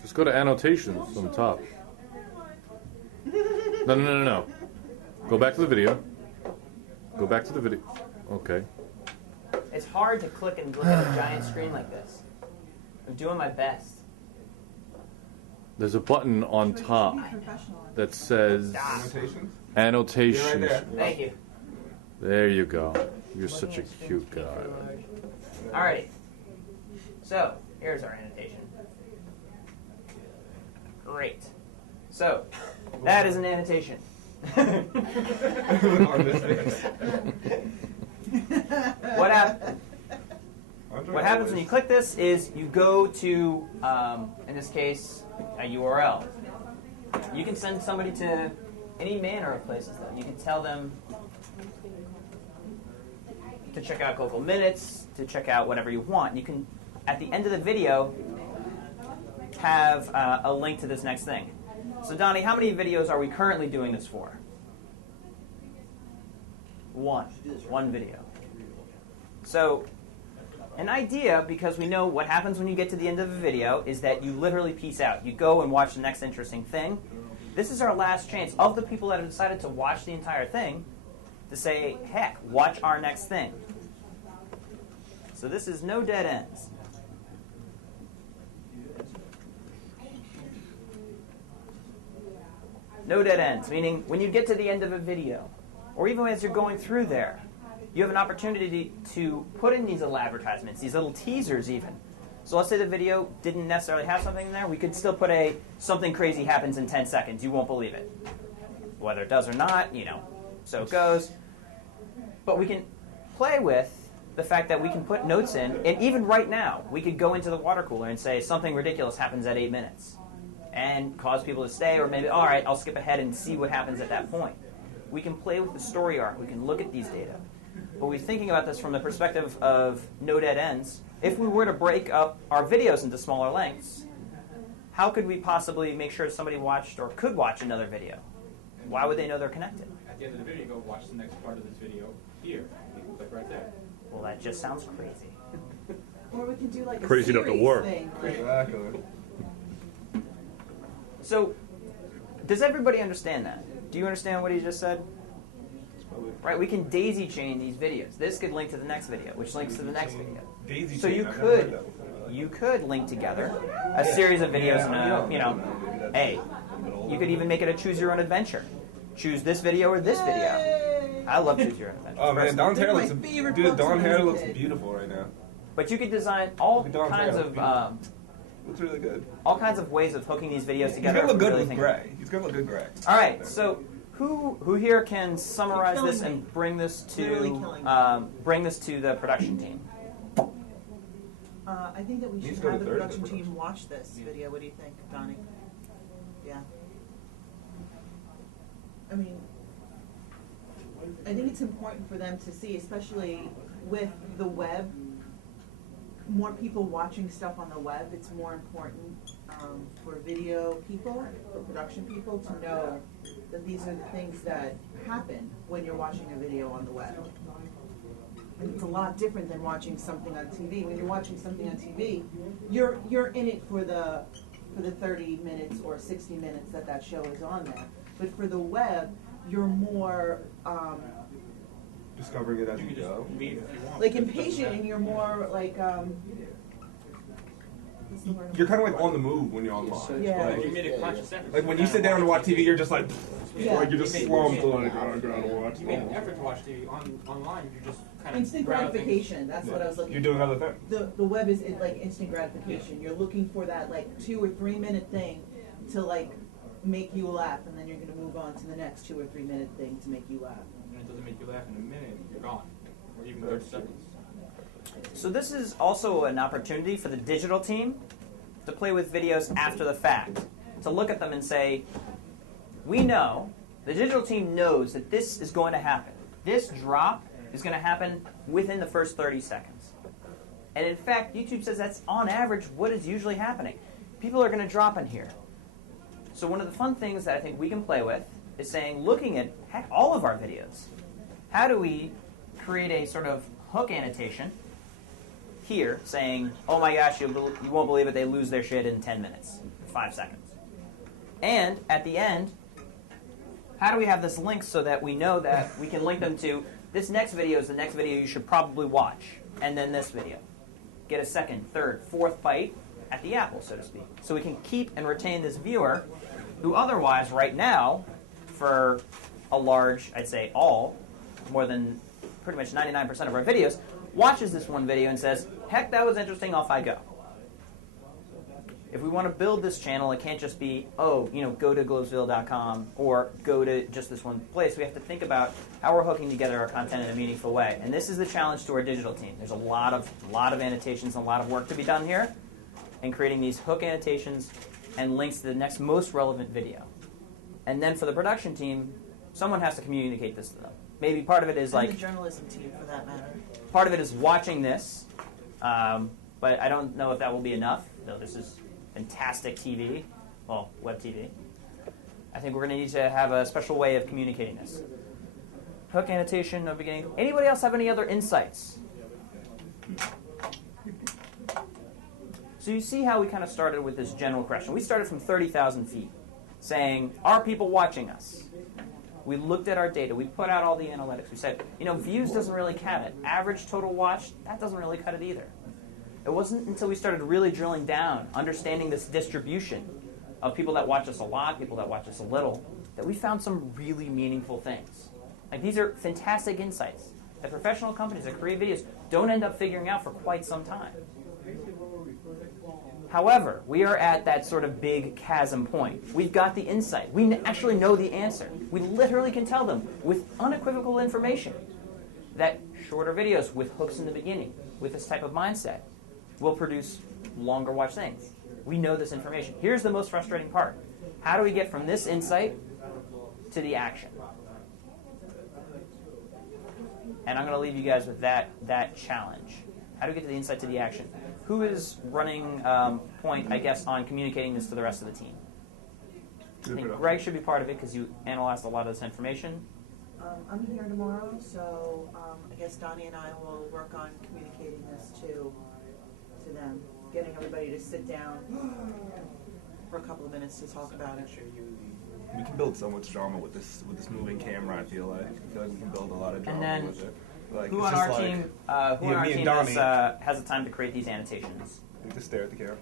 Just go to annotations on top. No. Go back to the video. Go back to the video. Okay. It's hard to click and look at a giant screen like this. I'm doing my best. There's a button on top that says Annotations? annotations. You're right there. Thank you. There you go. You're such a cute guy. Alrighty. So, here's our annotation. Great. So, that is an annotation. What happens when you click this is you go to, in this case, a URL. You can send somebody to any manner of places, though. You can tell them to check out Google Minutes, to check out whatever you want. You can, at the end of the video, have a link to this next thing. So, Donnie, how many videos are we currently doing this for? One video. So, an idea, because we know what happens when you get to the end of a video, is that you literally peace out. You go and watch the next interesting thing. This is our last chance of the people that have decided to watch the entire thing to say, heck, watch our next thing. So this is no dead ends. No dead ends, meaning when you get to the end of a video, or even as you're going through there, you have an opportunity to put in these little advertisements, these little teasers even. So let's say the video didn't necessarily have something in there. We could still put something crazy happens in 10 seconds. You won't believe it. Whether it does or not, so it goes. But we can play with the fact that we can put notes in, and even right now, we could go into the water cooler and say something ridiculous happens at 8 minutes and cause people to stay, or maybe, all right, I'll skip ahead and see what happens at that point. We can play with the story arc. We can look at these data. But we're thinking about this from the perspective of no dead ends. If we were to break up our videos into smaller lengths, how could we possibly make sure somebody watched or could watch another video? Why would they know they're connected? At the end of the video, go watch the next part of this video here. You can click right there. Well, that just sounds crazy. Or we can do like a Crazy enough to series work. thing. Like, Exactly. So, does everybody understand that? Do you understand what he just said? Right, we can daisy chain these videos. This could link to the next video, which links to the next video. Daisy So chain, you I've never heard could that before. you could link together a series of videos in a hey, you could even make it a choose your own adventure. Choose this video or this video. Yay! I love choose your own adventure. Oh man, Dawn's hair They're my looks favorite dude. books Dawn's when I hair was a looks kid. beautiful right now. But you could design all Dawn's hair kinds looks of beautiful. Looks really good. all kinds of ways of hooking these videos He's together. gonna look if we good really with think- gray. He's gonna look good gray. All right, so who here can summarize You're killing this me. and bring this Literally to killing me. bring this to the production team? I think that we Needs should to go have to the Thursday production team production. watch this video. What do you think, Donnie? Yeah. I mean, I think it's important for them to see, especially with the web, more people watching stuff on the web. It's more important for video people, for production people, to know that these are the things that happen when you're watching a video on the web. And it's a lot different than watching something on TV. When you're watching something on TV, you're in it for the 30 minutes or 60 minutes that show is on there. But for the web, you're more Discovering it as you go. Leave if you want. like impatient, and you're more like what's the word? You're kind of like on the move when you're online. Yeah. Like, You made a conscious effort. like when you sit down to watch TV, you're just like, Yeah. like you're just slumped. Like, oh, I gotta watch. You made an effort to watch TV. Online, you're just kind of Instant gratification. That's what I was looking You're for. doing other things. The web is like instant gratification. You're looking for that like 2 or 3 minute thing to like make you laugh, and then you're going to move on to the next 2 or 3 minute thing to make you laugh. And it doesn't make you laugh in a minute, you're gone. Or even 30 seconds. So this is also an opportunity for the digital team to play with videos after the fact, to look at them and say, we know, the digital team knows that this is going to happen. This drop is going to happen within the first 30 seconds. And in fact, YouTube says that's on average what is usually happening. People are going to drop in here. So one of the fun things that I think we can play with is saying, looking at heck, all of our videos, how do we create a sort of hook annotation here saying, oh my gosh, you won't believe it, they lose their shit in 10 minutes, 5 seconds. And at the end, how do we have this link so that we know that we can link them to this next video is the next video you should probably watch, and then this video. Get a second, third, fourth bite at the apple, so to speak. So we can keep and retain this viewer who otherwise, right now, for a large, I'd say all, more than pretty much 99% of our videos, watches this one video and says, heck, that was interesting, off I go. If we want to build this channel, it can't just be, oh, go to globesville.com or go to just this one place. We have to think about how we're hooking together our content in a meaningful way. And this is the challenge to our digital team. There's a lot of annotations and a lot of work to be done here in creating these hook annotations and links to the next most relevant video. And then for the production team, someone has to communicate this to them. Maybe part of it is And like the journalism team, for that matter. part of it is watching this, but I don't know if that will be enough. Though this is fantastic TV, well, web TV. I think we're going to need to have a special way of communicating this. Hook annotation, no beginning. Anybody else have any other insights? So you see how we kind of started with this general question. We started from 30,000 feet, saying, are people watching us? We looked at our data. We put out all the analytics. We said, views doesn't really cut it. Average total watch, that doesn't really cut it either. It wasn't until we started really drilling down, understanding this distribution of people that watch us a lot, people that watch us a little, that we found some really meaningful things. Like, these are fantastic insights that professional companies that create videos don't end up figuring out for quite some time. However, we are at that sort of big chasm point. We've got the insight. We actually know the answer. We literally can tell them with unequivocal information that shorter videos with hooks in the beginning, with this type of mindset, will produce longer watch things. We know this information. Here's the most frustrating part. How do we get from this insight to the action? And I'm going to leave you guys with that challenge. How do we get to the insight to the action? Who is running point, I guess, on communicating this to the rest of the team? I think Greg should be part of it because you analyzed a lot of this information. I'm here tomorrow, so I guess Donnie and I will work on communicating this to them, getting everybody to sit down for a couple of minutes to talk about it. We can build so much drama with this moving camera. I feel like we can build a lot of drama And then with it. Like, who it's on just our like, team? Who on our me and team Donnie. has the time to create these annotations? We just stare at the camera.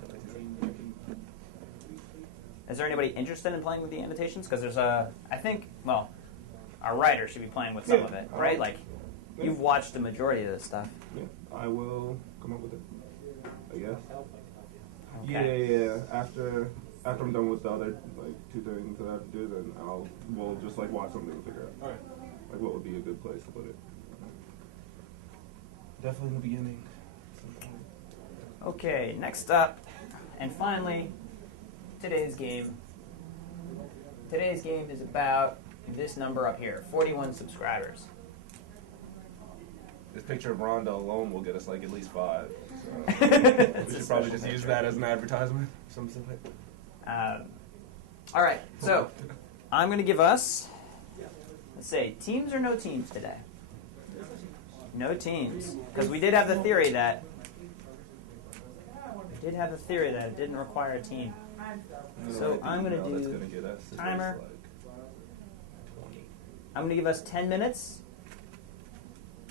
Is there anybody interested in playing with the annotations? Because there's I think, well, our writer should be playing with some of it, right? Like, you've watched the majority of this stuff. Yeah, I will come up with it. I guess. Okay. Yeah. After I'm done with the other like 2 things that I have to do, then we'll just like watch something and figure out. All right. Like what would be a good place to put it. Definitely in the beginning. Okay, next up, and finally, today's game. Today's game is about this number up here, 41 subscribers. This picture of Rhonda alone will get us like at least 5. So It's we a should probably special just use picture. that as an advertisement. Something like that. All right, so I'm going to give us, let's say, teams or no teams today? No teams, because we did have the theory that it didn't require a team. So I'm going to do timer. I'm going to give us 10 minutes.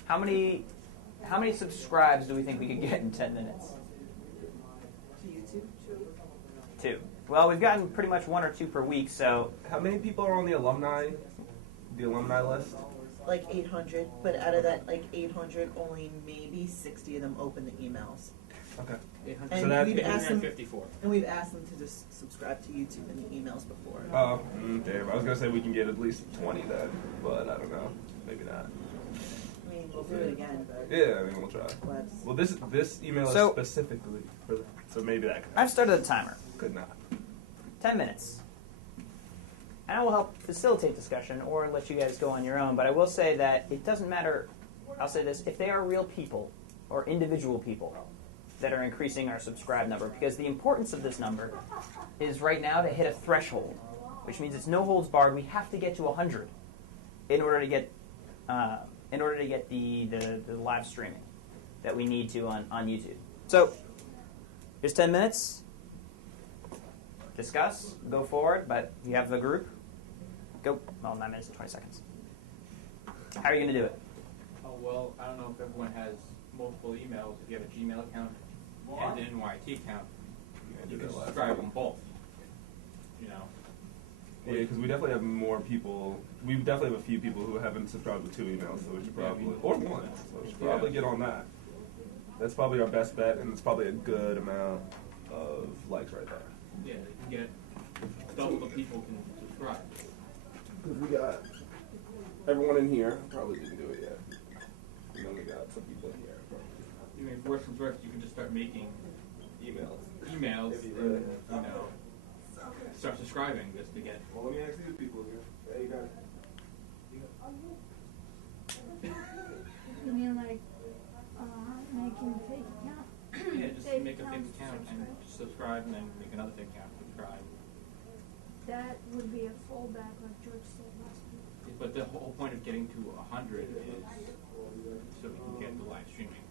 How many subscribes do we think we could get in 10 minutes? To YouTube? 2. Well, we've gotten pretty much 1 or 2 per week, so How many people are on the alumni list? Like 800, but out of that like 800, only maybe 60 of them open the emails. Okay. And So that we've asked them, 854. and we've asked them to just subscribe to YouTube in the emails before. Oh, damn. I was gonna say we can get at least 20 then, but I don't know. Maybe not. I mean, we'll do it again, but Yeah, I mean we'll try. let's. Well, this email So- is specifically for that, so maybe that I've started the timer. could not. 10 minutes. And I will help facilitate discussion or let you guys go on your own, but I will say that it doesn't matter, I'll say this, if they are real people or individual people that are increasing our subscribe number, because the importance of this number is right now to hit a threshold, which means it's no holds barred. We have to get to 100 in order to get the live streaming that we need to on YouTube. So here's 10 minutes. Discuss, go forward, but you have the group. Go. Well, 9 minutes and 20 seconds. How are you going to do it? Oh, well, I don't know if everyone has multiple emails. If you have a Gmail account and an NYT account, you can subscribe on both. You know. Yeah, because we definitely have more people. We definitely have a few people who haven't subscribed with 2 emails, so we should probably, or 1, so we should probably get on that. That's probably our best bet, and it's probably a good amount of likes right there. Yeah, you can get double the people can subscribe. Because we got everyone in here probably didn't do it yet, and then we got some people in here. I mean, if worse comes worse, you can just start making Emails. emails and, you know, start subscribing just to get. Well, let me ask these people here. Hey, you got it. You mean like making a fake account? Yeah, just make a fake account and subscribe, and then make another fake account and subscribe. That would be a fallback, like George said last week. But the whole point of getting to 100 is so we can get the live streaming.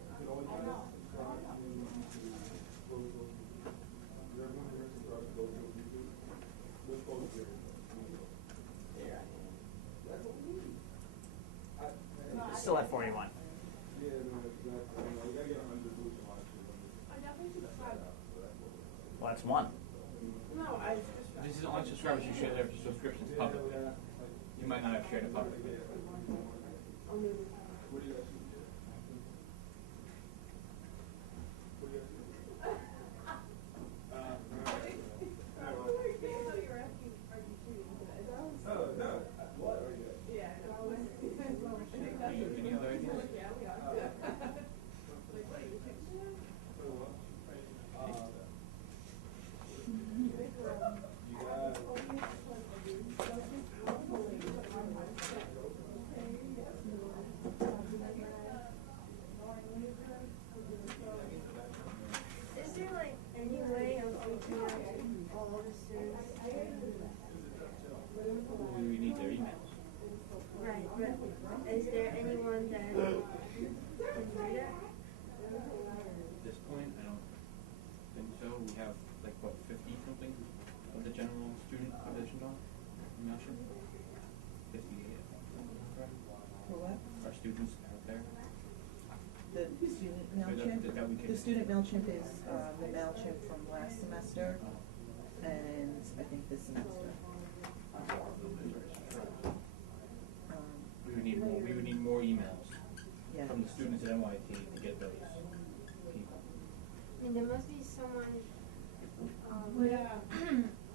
Still at 41. Well, that's 1. This is only subscribers who share their subscriptions publicly. You might not have shared it publicly. Any other ideas? Is there like any way of reaching out to all the students? We need their emails. Right, but is there anyone that can do that? At this point, I don't think so. We have like what, 50 something of the general student population on MailChimp? 58. Correct? For what? Our students out there. The student That we MailChimp? can- The student MailChimp is the MailChimp from last semester and I think this semester. We would need more emails Yeah. from the students at NYT to get those people. I mean, there must be someone, from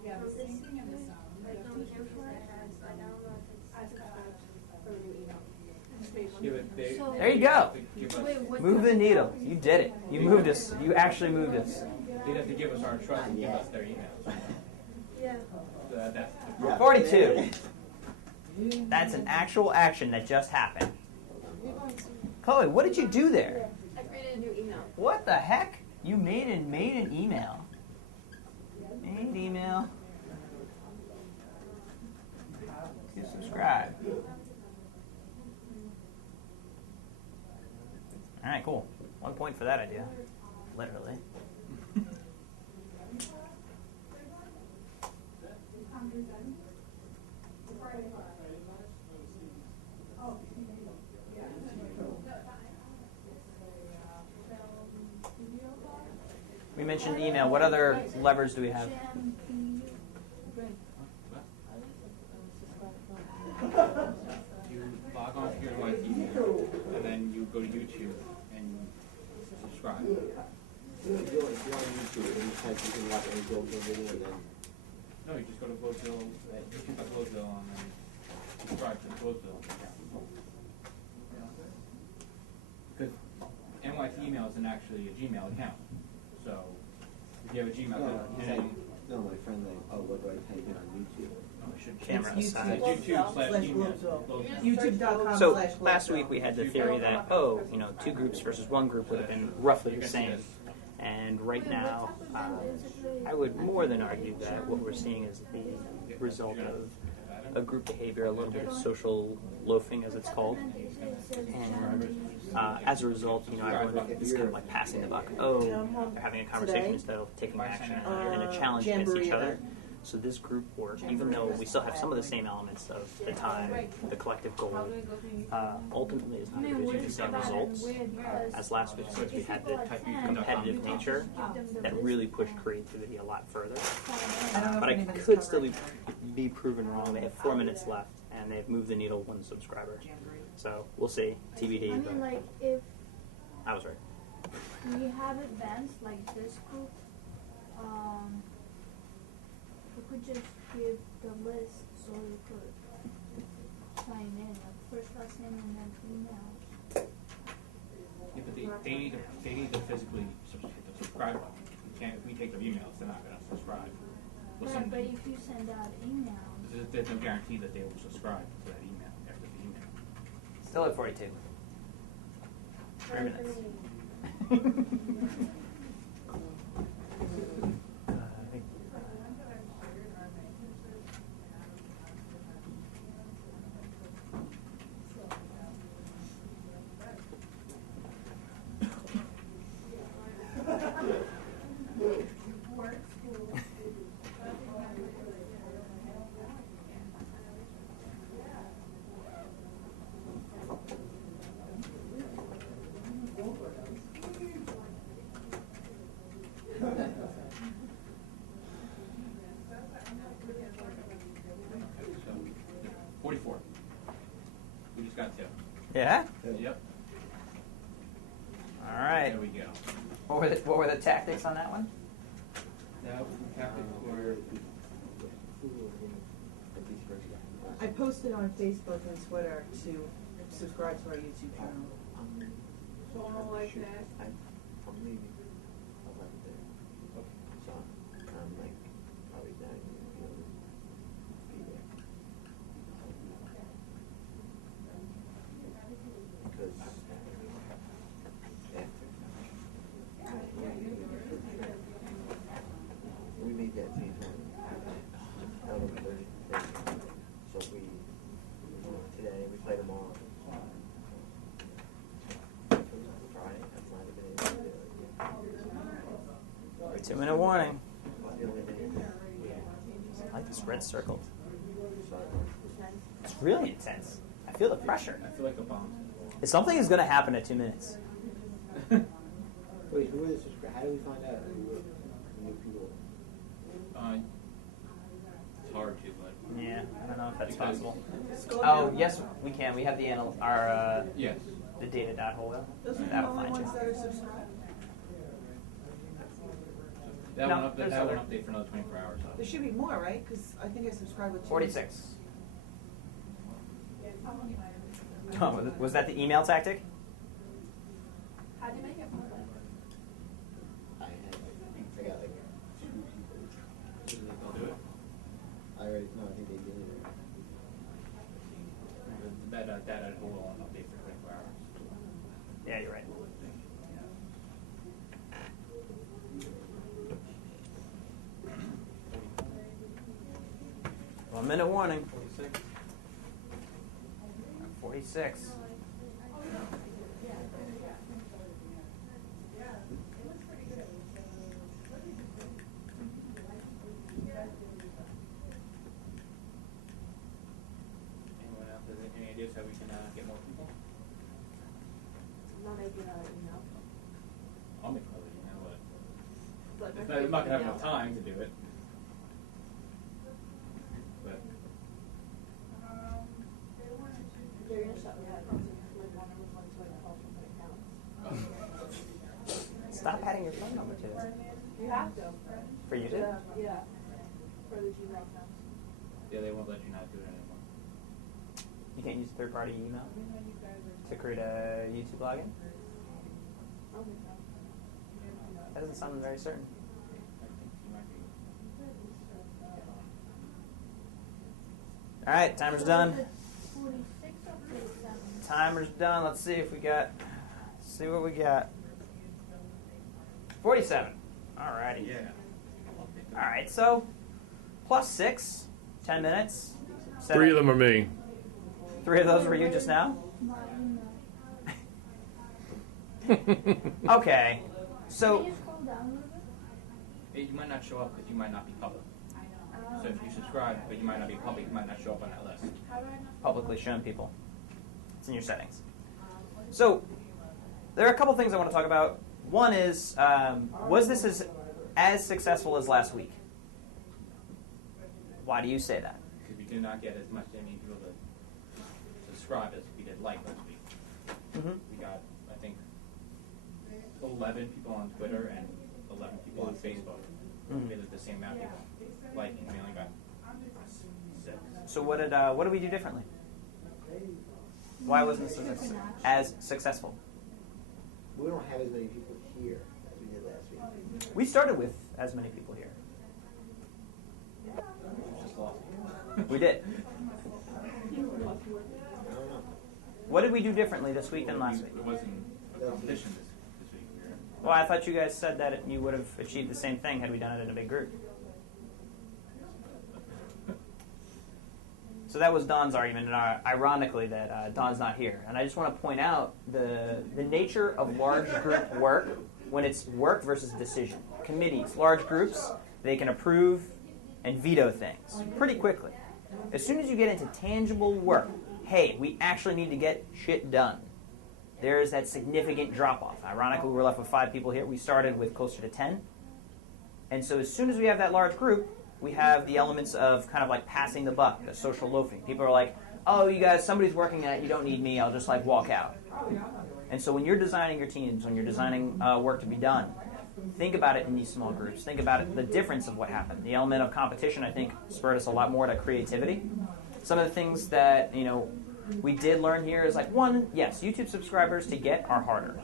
this institute, like on campus that has, like, I don't know if it's Yeah, but they, So- There you go. have to give us- Wait, what? Move the needle. You did it. You moved us. You actually moved us. They'd have to give us our trust and give us their emails. Yeah. So that's Yeah. 42. That's an actual action that just happened. Chloe, what did you do there? I created a new email. What the heck? You made an email. Made email. To subscribe. All right, cool. 1 point for that idea. Literally. We mentioned email. What other levers do we have? you log on to your NYT email, and then you go to YouTube and you subscribe. If you're on YouTube and you can watch any Globesville video, then No, you just go to Globesville, YouTube.Globesville, and then subscribe to Globesville. Because NYT email isn't actually a Gmail account. So if you have a Gmail account, he's then like, no, my friend, like, oh, what do I type in on YouTube? it should Camera It's aside. YouTube/Globesville. YouTube/email. YouTube.com/Globesville. So last week we had the theory that, oh, you know, 2 groups versus 1 group would have been roughly the same. And right now, I would more than argue that what we're seeing is the result of a group behavior, a little bit of social loafing, as it's called. And as a result, you know, everyone is kind of like passing the buck. Oh, they're having a conversation Today? instead of taking action and a challenge against each other. So this group work, even though we still have some of the same elements of the time, the collective goal, ultimately is not producing the same results as last week, since we had the competitive nature that really pushed creativity a lot further. But I could still be proven wrong. They have 4 minutes left, and they've moved the needle 1 subscriber. So we'll see. TBD. I mean, But like, if I was right. we have events like this group, we could just give the list so we could sign in, like first, last name, and then email. Yeah, but they need to physically hit the subscribe button. You can't, if we take their emails, they're not going to subscribe. We'll Right, send but them- if you send out emails, there's no guarantee that they will subscribe to that email after the email. Still at 42. 3 minutes. So 44. We just got 2. Yeah? Yep. All right. There we go. What were the tactics on that one? Now, tactic for I posted on Facebook and Twitter to subscribe to our YouTube channel. Don't like that. I'm leaving 11:30. So I'm like probably not going to be able to be there. Because we made that team 11:30. 2-minute warning. I like this red circle. It's really intense. I feel the pressure. I feel like a bomb. Something is going to happen at 2 minutes. Wait, who are the subscribers? How do we find out who are the new people? It's hard to, but Yeah, I don't know if that's Because- possible. Scroll Oh, down. yes, we can. We have the yes. the data.hole. Those are the That'll only find you. ones that are subscribed. That No, one up, there's that one other. update for another 24 hours. There should be more, right? Because I think I subscribed with 46. Oh, was that the email tactic? How do you make it public? I got like 2 people. They'll do it. I already, no, I think they did it. That whole update for 24 hours. Yeah, you're right. One minute warning. 46. 46. Anyone else has any ideas how we can get more people? Not making an email. I'll make another email, but But I'm not going to have enough time to do it. But They're gonna shut me out because like one of them wants to like help with my accounts. Stop adding your phone number to it. You have to. For YouTube? Yeah. For the Gmail accounts. yeah, they won't let you not do it anymore. You can't use third-party email to create a YouTube login? Okay. That doesn't sound very certain. I think you might be. All right, timer's done. Timer's done. Let's see if we got. See what we got. 47. All righty. Yeah. All right. So, +6, 10 minutes. 3 of them are me. 3 of those were you just now. Okay. So, You might not show up because you might not be public. So if you subscribe, but you might not be public, you might not show up on that list. publicly shown people. It's in your settings. So, there are a couple things I want to talk about. One is, was this as successful as last week? Why do you say that? Because we did not get as many people to subscribe as we did like last week. Mm-hmm. We got, I think, 11 people on Twitter and 11 people on Facebook. Mhm. We had the same amount of people liking. We only got 6. So what did we do differently? Why wasn't this as successful? We don't have as many people here as we did last week. We started with as many people here. Just lost. We did. I don't know. What did we do differently this week than last week? It wasn't a competition this week. Well, I thought you guys said that you would have achieved the same thing had we done it in a big group. So that was Don's argument, and ironically that Don's not here. And I just want to point out the nature of large group work when it's work versus decision. Committees, large groups, they can approve and veto things pretty quickly. As soon as you get into tangible work, hey, we actually need to get shit done, there is that significant drop-off. Ironically, we're left with 5 people here. We started with closer to 10. And so as soon as we have that large group, we have the elements of kind of like passing the buck, the social loafing. People are like, oh, you guys, somebody's working on it, you don't need me, I'll just like walk out. And so when you're designing your teams, when you're designing work to be done, think about it in these small groups. Think about it, the difference of what happened. The element of competition, I think, spurred us a lot more to creativity. Some of the things that, we did learn here is like, one, yes, YouTube subscribers to get are harder.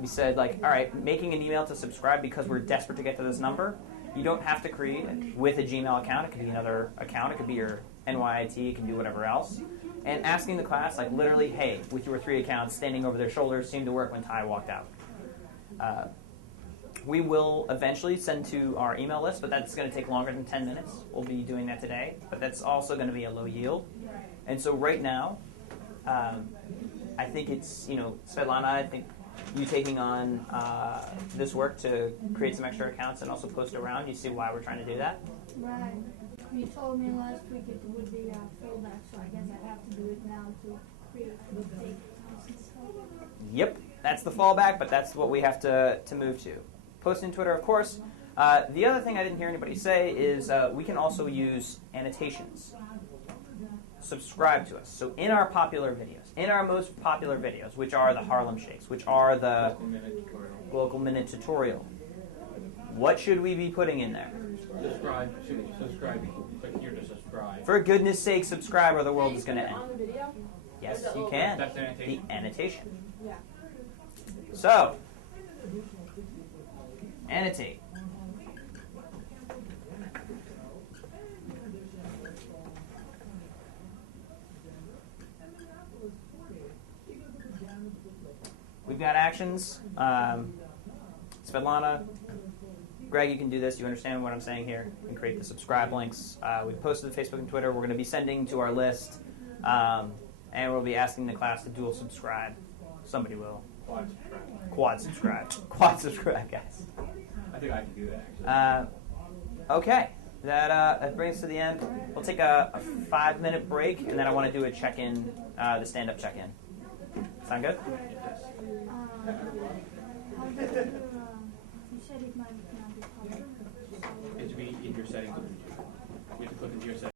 We said like, all right, making an email to subscribe because we're desperate to get to this number. You don't have to create it with a Gmail account. It could be another account. It could be your NYIT. It can do whatever else. And asking the class, like literally, hey, with your 3 accounts, standing over their shoulders seemed to work when Ty walked out. We will eventually send to our email list, but that's going to take longer than 10 minutes. We'll be doing that today, but that's also going to be a low yield. And so right now, I think it's, Svetlana, I think you taking on this work to create some extra accounts and also post around. You see why we're trying to do that? Right. You told me last week it would be a fallback, so I guess I have to do it now to create fake accounts and stuff. Yep, that's the fallback, but that's what we have to move to. Posting Twitter, of course. The other thing I didn't hear anybody say is we can also use annotations. Subscribe to us. So in our popular videos, in our most popular videos, which are the Harlem Shakes, which are the Local Minute Tutorial, what should we be putting in there? Subscribe. Click here to subscribe. For goodness sake, subscribe or the world is going to end. On the video? Yes, you can. That's the annotation. The annotation. Yeah. So, annotate. We've got actions. Svetlana, Greg, you can do this. You understand what I'm saying here. You can create the subscribe links. We've posted to Facebook and Twitter. We're going to be sending to our list. And we'll be asking the class to dual subscribe. Somebody will. Quad subscribe. Quad subscribe, guys. I think I can do that, actually. Okay. That brings us to the end. We'll take a 5-minute break, and then I want to do a check-in, the stand-up check-in. Sound good? You said it might not be public. It should be in your settings. You have to click into your settings.